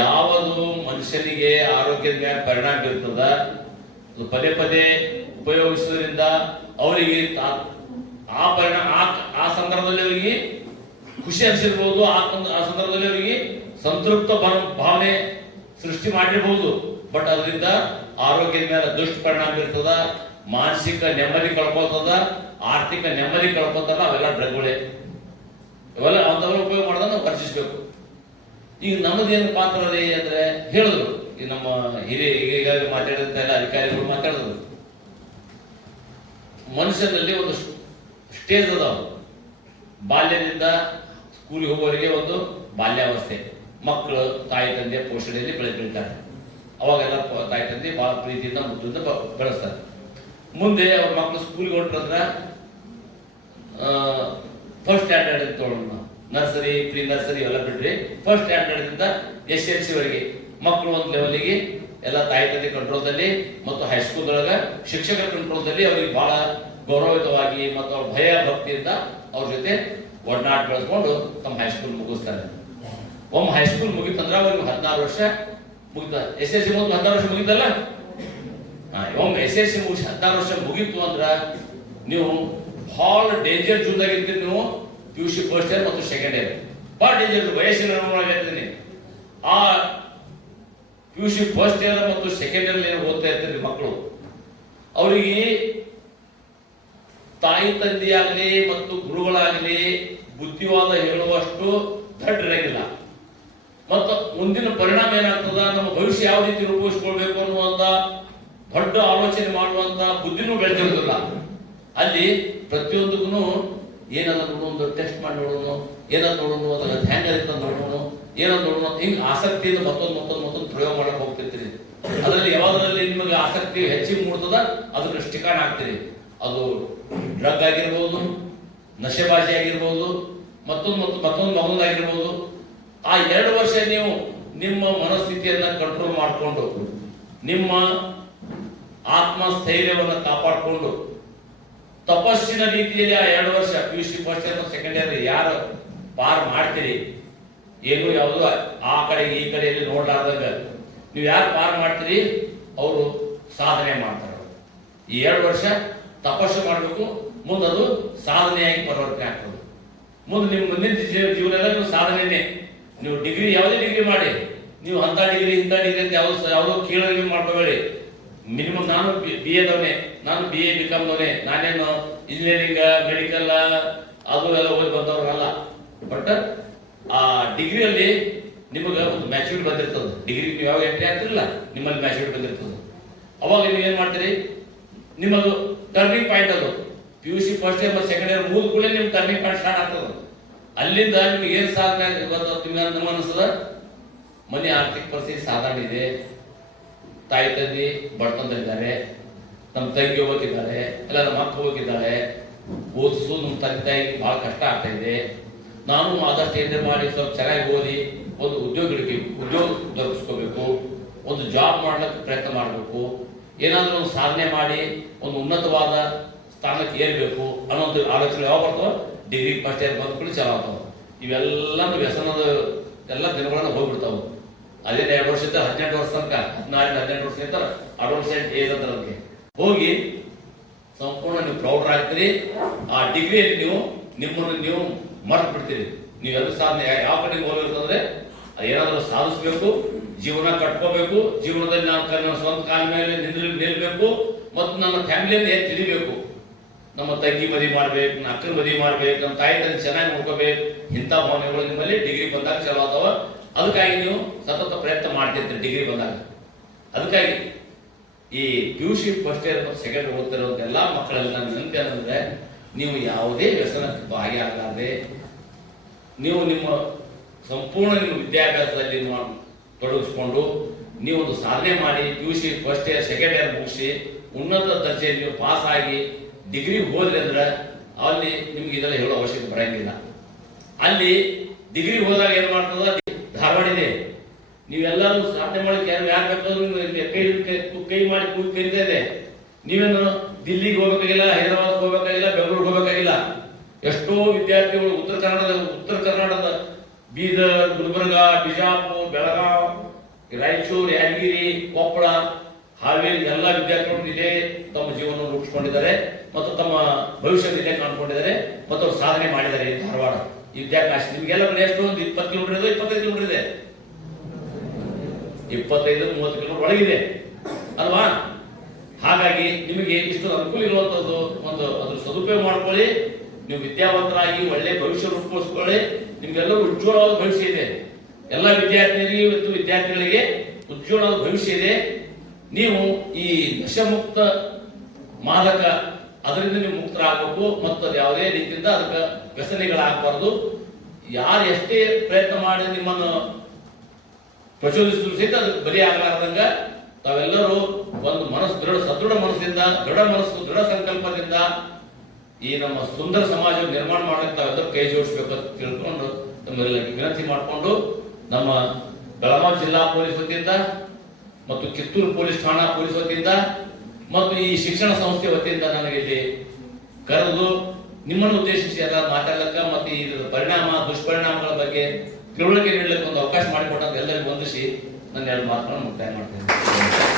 ಯಾವುದು ಮನುಷ್ಯನಿಗೆ ಆರೋಗ್ಯದ ಮೇಲೆ ಪರಿಣಾಮ ಬೀರ್ತದ, ಪದೇ ಪದೇ ಉಪಯೋಗಿಸುವುದರಿಂದ ಅವರಿಗೆ ಆ ಸಂದರ್ಭದಲ್ಲಿ ಅವರಿಗೆ ಖುಷಿ ಅನಿಸಿರ್ಬೋದು, ಆ ಸಂದರ್ಭದಲ್ಲಿ ಅವರಿಗೆ ಸಂತೃಪ್ತ ಭಾವನೆ ಸೃಷ್ಟಿ ಮಾಡಿರ್ಬೋದು. ಬಟ್ ಅದರಿಂದ ಆರೋಗ್ಯದ ಮೇಲೆ ದುಷ್ಪರಿಣಾಮ ಬೀರ್ತದ, ಮಾನಸಿಕ ನೆಮ್ಮದಿ ಕಳ್ಕೊತದ, ಆರ್ಥಿಕ ನೆಮ್ಮದಿ ಕಳ್ಕೊತದ. ಅವೆಲ್ಲ ಡ್ರಗ್ಗಳೇ. ಇವೆಲ್ಲ ಅಂತವೆಲ್ಲ ಉಪಯೋಗ ಮಾಡೋದನ್ನ ನಾವು ವರ್ಜಿಸಬೇಕು. ಈಗ ನಮ್ಮದೇನು ಪಾತ್ರ ಅದೇ ಅಂದ್ರೆ ಹೇಳಿದ್ರು, ಈ ನಮ್ಮ ಈಗಾಗಲೇ ಮಾತಾಡಿದಂತ ಎಲ್ಲ ಅಧಿಕಾರಿಗಳು ಮಾತಾಡಿದ್ರು. ಮನುಷ್ಯನಲ್ಲಿ ಒಂದು ಸ್ಟೇಜ್ ಅದಾವ. ಬಾಲ್ಯದಿಂದ ಸ್ಕೂಲಿಗೆ ಹೋಗೋರಿಗೆ ಒಂದು ಬಾಲ್ಯಾವಸ್ಥೆ. ಮಕ್ಕಳು ತಾಯಿ ತಂದೆ ಪೋಷಣೆಯಲ್ಲಿ ಬೆಳೀತಾರೆ. ಅವಾಗೆಲ್ಲ ತಾಯಿ ತಂದೆ ಬಹಳ ಪ್ರೀತಿಯಿಂದ ಮುದ್ದಿಂದ ಬೆಳೆಸ್ತಾರೆ. ಮುಂದೆ ಅವ್ರ ಮಕ್ಕಳು ಸ್ಕೂಲ್ಗೆ ಹೊರಟ್ರಂದ್ರ ಫಸ್ಟ್ ಸ್ಟ್ಯಾಂಡರ್ಡ್ ಅಂತ ತೊಗೊಳ್ಳೋಣ, ನರ್ಸರಿ, ಪ್ರೀ ನರ್ಸರಿ ಎಲ್ಲ ಬಿಟ್ರಿ ಫಸ್ಟ್ ಸ್ಟ್ಯಾಂಡರ್ಡ್ ಇಂದ SSLC ವರೆಗೆ ಮಕ್ಕಳು ಒಂದು ಲೆವೆಲ್ಗೆ ಎಲ್ಲ ತಾಯಿ ತಂದೆ ಕಂಟ್ರೋಲ್ದಲ್ಲಿ ಮತ್ತು ಹೈಸ್ಕೂಲ್ ಒಳಗ ಶಿಕ್ಷಕರ ಕಂಟ್ರೋಲ್ದಲ್ಲಿ ಅವರಿಗೆ ಬಹಳ ಗೌರವಿತವಾಗಿ ಮತ್ತು ಅವ್ರ ಭಯ ಭಕ್ತಿಯಿಂದ ಅವ್ರ ಜೊತೆ ಒಡನಾಟ ಬೆಳೆಸ್ಕೊಂಡು ತಮ್ಮ ಹೈಸ್ಕೂಲ್ ಮುಗಿಸ್ತಾರೆ. ಒಮ್ಮೆ ಹೈಸ್ಕೂಲ್ ಮುಗಿತಂದ್ರ ಅವ್ರಿಗೆ 16 ವರ್ಷ ಮುಗಿತ. SSLC ಮುಗಿದು 16 ವರ್ಷ ಮುಗಿತಲ್ಲ. ಒಮ್ಮೆ SSLC ಮುಗಿಸಿ 16 ವರ್ಷ ಮುಗಿತು ಅಂದ್ರ ನೀವು ಬಹಳ ಡೇಂಜರ್ ಜೂನ್ದಾಗ ಇರ್ತೀರಿ. ನೀವು PUC ಫಸ್ಟ್ ಇಯರ್ ಮತ್ತು ಸೆಕೆಂಡ್ ಇಯರ್ ಬಹಳ ಡೇಂಜರ್ ವಯಸ್ಸಿನ ಹೇಳ್ತೀನಿ. ಆ PUC ಫಸ್ಟ್ ಇಯರ್ ಮತ್ತು ಸೆಕೆಂಡ್ ಇಯರ್ ಏನು ಓದ್ತಾ ಇರ್ತೀರಿ ಮಕ್ಕಳು, ಅವರಿಗೆ ತಾಯಿ ತಂದೆಯಾಗಲಿ ಮತ್ತು ಗುರುಗಳಾಗಲಿ ಬುದ್ಧಿವಾದ ಹೇಳುವಷ್ಟು ದಡ್ಡ ಇರಂಗಿಲ್ಲ. ಮತ್ತು ಮುಂದಿನ ಪರಿಣಾಮ ಏನಾಗ್ತದ, ನಮ್ಮ ಭವಿಷ್ಯ ಯಾವ ರೀತಿ ರೂಪಿಸ್ಕೊಳ್ಬೇಕು ಅನ್ನುವಂತ ದೊಡ್ಡ ಆಲೋಚನೆ ಮಾಡುವಂತ ಬುದ್ಧಿನೂ ಬೆಳೆದಿರೋದಿಲ್ಲ. ಅಲ್ಲಿ ಪ್ರತಿಯೊಂದಕ್ಕೂ ಏನದ ನೋಡೋಣ, ಟೆಸ್ಟ್ ಮಾಡಿ ನೋಡೋಣ, ಏನದ ನೋಡೋಣ, ಅದನ್ನ ಹ್ಯಾಂಗ ನೋಡೋಣ, ಏನದ ನೋಡೋಣ, ಹಿಂಗ್ ಆಸಕ್ತಿಯಿಂದ ಮತ್ತೊಂದು ಪ್ರಯೋಗ ಮಾಡಕ್ ಹೋಗ್ತಿರ್ತೀರಿ. ಅದರಲ್ಲಿ ಯಾವ್ದ್ರಲ್ಲಿ ನಿಮಗೆ ಆಸಕ್ತಿ ಹೆಚ್ಚಿಗೆ ಮೂಡ್ತದ ಅದನ್ನ ಠಿಕಾಣ ಆಗ್ತೀರಿ. ಅದು ಡ್ರಗ್ ಆಗಿರ್ಬೋದು, ನಶೆಬಾಜಿ ಆಗಿರ್ಬೋದು, ಮತ್ತೊಂದು ಮಗನಾಗಿರ್ಬೋದು. ಆ 2 ವರ್ಷ ನೀವು ನಿಮ್ಮ ಮನಸ್ಥಿತಿಯನ್ನ ಕಂಟ್ರೋಲ್ ಮಾಡಿಕೊಂಡು ನಿಮ್ಮ ಆತ್ಮಸ್ಥೈರ್ಯವನ್ನು ಕಾಪಾಡಿಕೊಂಡು ತಪಸ್ಸಿನ ರೀತಿಯಲ್ಲಿ ಆ 2 ವರ್ಷ PUC ಫಸ್ಟ್ ಇಯರ್ ಮತ್ತು ಸೆಕೆಂಡ್ ಇಯರ್ ಯಾರು ಪಾರ್ ಮಾಡ್ತೀರಿ, ಏನು ಯಾವುದು ಆ ಕಡೆ ಈ ಕಡೆಯಲ್ಲಿ ನೋಡ್ಲಾರ್ದಾಗ ನೀವು ಯಾರು ಪಾರ್ ಮಾಡ್ತೀರಿ ಅವರು ಸಾಧನೆ ಮಾಡ್ತಾರೆ. ಈ 2 ವರ್ಷ ತಪಸ್ಸು ಮಾಡಬೇಕು, ಮುಂದದು ಸಾಧನೆಯಾಗಿ ಪರಿವರ್ತನೆ ಆಗ್ತದೆ. ಮುಂದೆ ನಿಮ್ಮ ಮುಂದಿನ ಜೀವನದಲ್ಲಿ ನೀವು ಸಾಧನೆನೇ. ನೀವು ಡಿಗ್ರಿ ಯಾವುದೇ ಡಿಗ್ರಿ ಮಾಡಿ, ನೀವು ಇಂಥ ಡಿಗ್ರಿ ಅಂತ ಯಾವುದೋ ಕೀಳರಿಮೆ ಮಾಡ್ಕೋಬೇಡಿ. ಮಿನಿಮಮ್ ನಾನು BA ದವನೇ, ನಾನು BA BCom ದವನೇ, ನಾನೇನು ಇಂಜಿನಿಯರಿಂಗ್ ಮೆಡಿಕಲ್ ಅದು ಎಲ್ಲ ಓದಿ ಬಂದವ್ರಲ್ಲ. ಬಟ್ ಆ ಡಿಗ್ರಿಯಲ್ಲಿ ನಿಮಗೆ ಒಂದು ಮ್ಯಾಚುರಿಟಿ ಬಂದಿರ್ತದೆ. ಡಿಗ್ರಿ ನೀವು ಯಾವಾಗ ಎಂಟ್ರಿ ಆಗ್ತಿರಲ್ಲ ನಿಮ್ಮಲ್ಲಿ ಮ್ಯಾಚುರಿಟಿ ಬಂದಿರ್ತದೆ. ಅವಾಗ ನೀವು ಏನ್ ಮಾಡ್ತೀರಿ, ನಿಮ್ಮದು ಟರ್ನಿಂಗ್ ಪಾಯಿಂಟ್ ಅದು PUC ಫಸ್ಟ್ ಇಯರ್ ಮತ್ತು ಸೆಕೆಂಡ್ ಇಯರ್ ಮುಗಿದ ಕೂಡಲೇ ನಿಮ್ಗೆ ಟರ್ನಿಂಗ್ ಪಾಯಿಂಟ್ ಸ್ಟಾರ್ಟ್ ಆಗ್ತದೆ. ಅಲ್ಲಿಂದ ನಿಮ್ಗೆ ಏನ್ ಸಾಧನೆ ನಿಮ್ಗೆ ಅನಿಸ್ತದ, ಮನೆ ಆರ್ಥಿಕ ಪರಿಸ್ಥಿತಿ ಸಾಧಾರಣ ಇದೆ, ತಾಯಿ ತಂದೆ ಬಡತನದಲ್ಲಿದ್ದಾರೆ, ನಮ್ಮ ತಂಗಿ ಹೋಗಿದ್ದಾರೆ, ಎಲ್ಲ ನಮ್ಮ ಅಕ್ಕ ಹೋಗಿದ್ದಾರೆ, ಓದಿಸು ನಮ್ಮ ತಂದೆ ತಾಯಿಗೆ ಬಹಳ ಕಷ್ಟ ಆಗ್ತಾ ಇದೆ. ನಾನು ಆದಷ್ಟು ಏನೇ ಮಾಡಿ ಸ್ವಲ್ಪ ಚೆನ್ನಾಗಿ ಓದಿ ಒಂದು ಉದ್ಯೋಗ ದೊರಕಿಸ್ಕೋಬೇಕು, ಒಂದು ಜಾಬ್ ಮಾಡ್ಲಿಕ್ಕೆ ಪ್ರಯತ್ನ ಮಾಡಬೇಕು, ಏನಾದ್ರೂ ಒಂದು ಸಾಧನೆ ಮಾಡಿ ಒಂದು ಉನ್ನತವಾದ ಸ್ಥಾನಕ್ಕೆ ಏರ್ಬೇಕು ಅನ್ನೋದು ಆಲೋಚನೆ ಯಾವಾಗ ಬರ್ತವ, ಡಿಗ್ರಿ ಫಸ್ಟ್ ಇಯರ್ ಬಂದ್ಕೊಂಡು ಚಾಲು ಆಗ್ತಾವ. ಇವೆಲ್ಲ ವ್ಯಸನದ ಎಲ್ಲ ದಿನಗಳನ್ನ ಹೋಗ್ಬಿಡ್ತಾವ. ಅದೇ 2 ವರ್ಷದ 18 ವರ್ಷ ತನಕ 14-18 ವರ್ಷ ಇರ್ತಾರ ಅಡೋಲ್ಸೆಂಟ್ ಏಜ್ ಅಂತ ಹೋಗಿ ಸಂಪೂರ್ಣ ನೀವು ಪ್ರೌಢರ್ ಆಗ್ತೀರಿ. ಆ ಡಿಗ್ರಿಯಲ್ಲಿ ನಿಮ್ಮನ್ನು ನೀವು ಮರ್ತು ಬಿಡ್ತೀರಿ. ನೀವು ಎಲ್ಲ ಸಾಧನೆ ಯಾವ ಕಡೆ ಹೋಗಿರ್ತಂದ್ರೆ ಏನಾದ್ರೂ ಸಾಧಿಸ್ಬೇಕು, ಜೀವನ ಕಟ್ಕೋಬೇಕು, ಜೀವನದಲ್ಲಿ ನಾನು ನನ್ನ ಸ್ವಂತ ಕಾಲ ಮೇಲೆ ನಿಲ್ಬೇಕು ಮತ್ತು ನನ್ನ ಫ್ಯಾಮಿಲಿಯನ್ನು ಹೇಗೆ ತಿಳಿಬೇಕು, ನಮ್ಮ ತಂಗಿ ಮದುವೆ ಮಾಡ್ಬೇಕು, ನನ್ನ ಅಕ್ಕನ ಮದುವೆ ಮಾಡ್ಬೇಕು, ನಮ್ಮ ತಾಯಿ ತಂದೆ ಚೆನ್ನಾಗಿ ನೋಡ್ಕೋಬೇಕು. ಇಂಥ ಭಾವನೆಗಳು ನಿಮ್ಮಲ್ಲಿ ಡಿಗ್ರಿ ಬಂದಾಗ ಚಲೋ ಆಗ್ತಾವ. ಅದಕ್ಕಾಗಿ ನೀವು ಸತತ ಪ್ರಯತ್ನ ಮಾಡ್ತಿರ್ತೀರಿ ಡಿಗ್ರಿ ಬಂದಾಗ. ಅದಕ್ಕಾಗಿ ಈ PUC ಫಸ್ಟ್ ಇಯರ್ ಮತ್ತು ಸೆಕೆಂಡ್ ಓದ್ತಿರೋ ಎಲ್ಲಾ ಮಕ್ಕಳೆಲ್ಲ ನನ್ನ ನೆನಪು ಏನಂದ್ರೆ ನೀವು ಯಾವುದೇ ವ್ಯಸನಕ್ಕೆ ಭಾಗಿಯಾಗಲಾರದೆ ನೀವು ನಿಮ್ಮ ಸಂಪೂರ್ಣ ನಿಮ್ಮ ವಿದ್ಯಾಭ್ಯಾಸದಲ್ಲಿ ತೊಡಗಿಸ್ಕೊಂಡು ನೀವು ಒಂದು ಸಾಧನೆ ಮಾಡಿ PUC first year second year ಮುಗಿಸಿ ಉನ್ನತ ದರ್ಜೆಯಲ್ಲಿ ನೀವು ಪಾಸ್ ಆಗಿ ಡಿಗ್ರಿ ಹೋದ್ರಿ ಅಂದ್ರೆ ಅಲ್ಲಿ ನಿಮ್ಗೆ ಇದೆಲ್ಲ ಹೇಳೋ ಅವಶ್ಯಕತೆ ಬರಂಗಿಲ್ಲ. ಅಲ್ಲಿ ಡಿಗ್ರಿ ಹೋದಾಗ ಏನ್ ಮಾಡ್ತದ, ಧಾರವಾಡ ಇದೆ, ನೀವೆಲ್ಲರೂ ಸಾಧನೆ ಮಾಡಲಿಕ್ಕೆ ಯಾರು ಬೇಕಾದ್ರೂ ಕೈ ಮಾಡಿ ಕೂಗಿ ಕರೀತಾ ಇದೆ. ನೀವೇನು ದಿಲ್ಲಿಗೆ ಹೋಗ್ಬೇಕಾಗಿಲ್ಲ, ಹೈದರಾಬಾದ್ ಹೋಗ್ಬೇಕಾಗಿಲ್ಲ, ಬೆಂಗಳೂರಿಗೆ ಹೋಗ್ಬೇಕಾಗಿಲ್ಲ. ಎಷ್ಟೋ ವಿದ್ಯಾರ್ಥಿಗಳು ಉತ್ತರ ಕರ್ನಾಟಕದ ಬೀದರ್, ಗುಲ್ಬರ್ಗ, ಬಿಜಾಪುರ್, ಬೆಳಗಾವ್, ರಾಯಚೂರು, ಯಾದಗಿರಿ, ಕೊಪ್ಪಳ, ಹಾವೇರಿ ಎಲ್ಲ ವಿದ್ಯಾರ್ಥಿಗಳು ಇದೇ ತಮ್ಮ ಜೀವನವನ್ನು ರೂಪಿಸಿಕೊಂಡಿದ್ದಾರೆ ಮತ್ತು ತಮ್ಮ ಭವಿಷ್ಯವನ್ನು ಇಲ್ಲೇ ಕಾಣ್ಕೊಂಡಿದ್ದಾರೆ ಮತ್ತು ಅವರು ಸಾಧನೆ ಮಾಡಿದ್ದಾರೆ. ಧಾರವಾಡ ಈ ವಿದ್ಯಾಭ್ಯಾಸ ನಿಮ್ಗೆಲ್ಲ ಎಷ್ಟು ಒಂದು 20 ಕಿಲೋಮೀಟರ್ ಇದೆ, 25 ಕಿಲೋಮೀಟರ್ ಇದೆ, 25-30 ಕಿಲೋಮೀಟರ್ ಒಳಗಿದೆ ಅಲ್ವಾ? ಹಾಗಾಗಿ ನಿಮಗೆ ಇಷ್ಟು ಅನುಕೂಲ ಇರುವಂತದ್ದು ಒಂದು ಅದ್ರ ಸದುಪಯೋಗ ಮಾಡ್ಕೊಳ್ಳಿ. ನೀವು ವಿದ್ಯಾವಂತರಾಗಿ ಒಳ್ಳೆ ಭವಿಷ್ಯ ರೂಪಿಸ್ಕೊಳ್ಳಿ. ನಿಮ್ಗೆಲ್ಲರೂ ಉಜ್ವಲವಾದ ಭವಿಷ್ಯ ಇದೆ. ಎಲ್ಲ ವಿದ್ಯಾರ್ಥಿನಿಯರಿಗೆ ಮತ್ತು ವಿದ್ಯಾರ್ಥಿಗಳಿಗೆ ಉಜ್ವಲವಾದ ಭವಿಷ್ಯ ಇದೆ. ನೀವು ಈ ನಶಮುಕ್ತ ಮಾದಕ ಅದರಿಂದ ನೀವು ಮುಕ್ತರಾಗಬೇಕು ಮತ್ತು ಅದು ಯಾವುದೇ ರೀತಿಯಿಂದ ಅದಕ್ಕೆ ವ್ಯಸನಿಗಳಾಗಬಾರ್ದು. ಯಾರು ಎಷ್ಟೇ ಪ್ರಯತ್ನ ಮಾಡಿ ನಿಮ್ಮನ್ನು ಪ್ರಚೋದಿಸಿದ್ರು ಸಹಿತ ಅದಕ್ಕೆ ಬಲಿ ಆಗಲಾರ್ದಂಗ ತಾವೆಲ್ಲರೂ ಒಂದು ಸದೃಢ ಮನಸ್ಸಿಂದ, ದೃಢ ಸಂಕಲ್ಪದಿಂದ ಈ ನಮ್ಮ ಸುಂದರ ಸಮಾಜ ನಿರ್ಮಾಣ ಮಾಡಕ್ಕೆ ತಾವೆಲ್ಲರೂ ಕೈ ಜೋಡಿಸ್ಬೇಕು ಅಂತ ತಿಳ್ಕೊಂಡು ತಮ್ಮೆಲ್ಲ ವಿನಂತಿ ಮಾಡಿಕೊಂಡು ನಮ್ಮ ಬೆಳಗಾವಿ ಜಿಲ್ಲಾ ಪೊಲೀಸ್ ವತಿಯಿಂದ ಮತ್ತು ಕಿತ್ತೂರು ಪೊಲೀಸ್ ಠಾಣಾ ಪೊಲೀಸ್ ವತಿಯಿಂದ ಮತ್ತು ಈ ಶಿಕ್ಷಣ ಸಂಸ್ಥೆ ವತಿಯಿಂದ ನನಗೆ ಇಲ್ಲಿ ಕರೆದು ನಿಮ್ಮನ್ನು ಉದ್ದೇಶಿಸಿ ಎಲ್ಲ ಮಾತಾಡಲಿಕ್ಕೆ ಮತ್ತು ಇದರ ಪರಿಣಾಮ ದುಷ್ಪರಿಣಾಮಗಳ ಬಗ್ಗೆ ತಿಳುವಳಿಕೆ ನೀಡಲಿಕ್ಕೆ ಒಂದು ಅವಕಾಶ ಮಾಡಿಕೊಟ್ಟಂತ ಎಲ್ಲರಿಗೂ ವಂದಿಸಿ ನನ್ನ 2 ಮಾತುಗಳನ್ನು ಮುಕ್ತಾಯ ಮಾಡ್ತೇನೆ.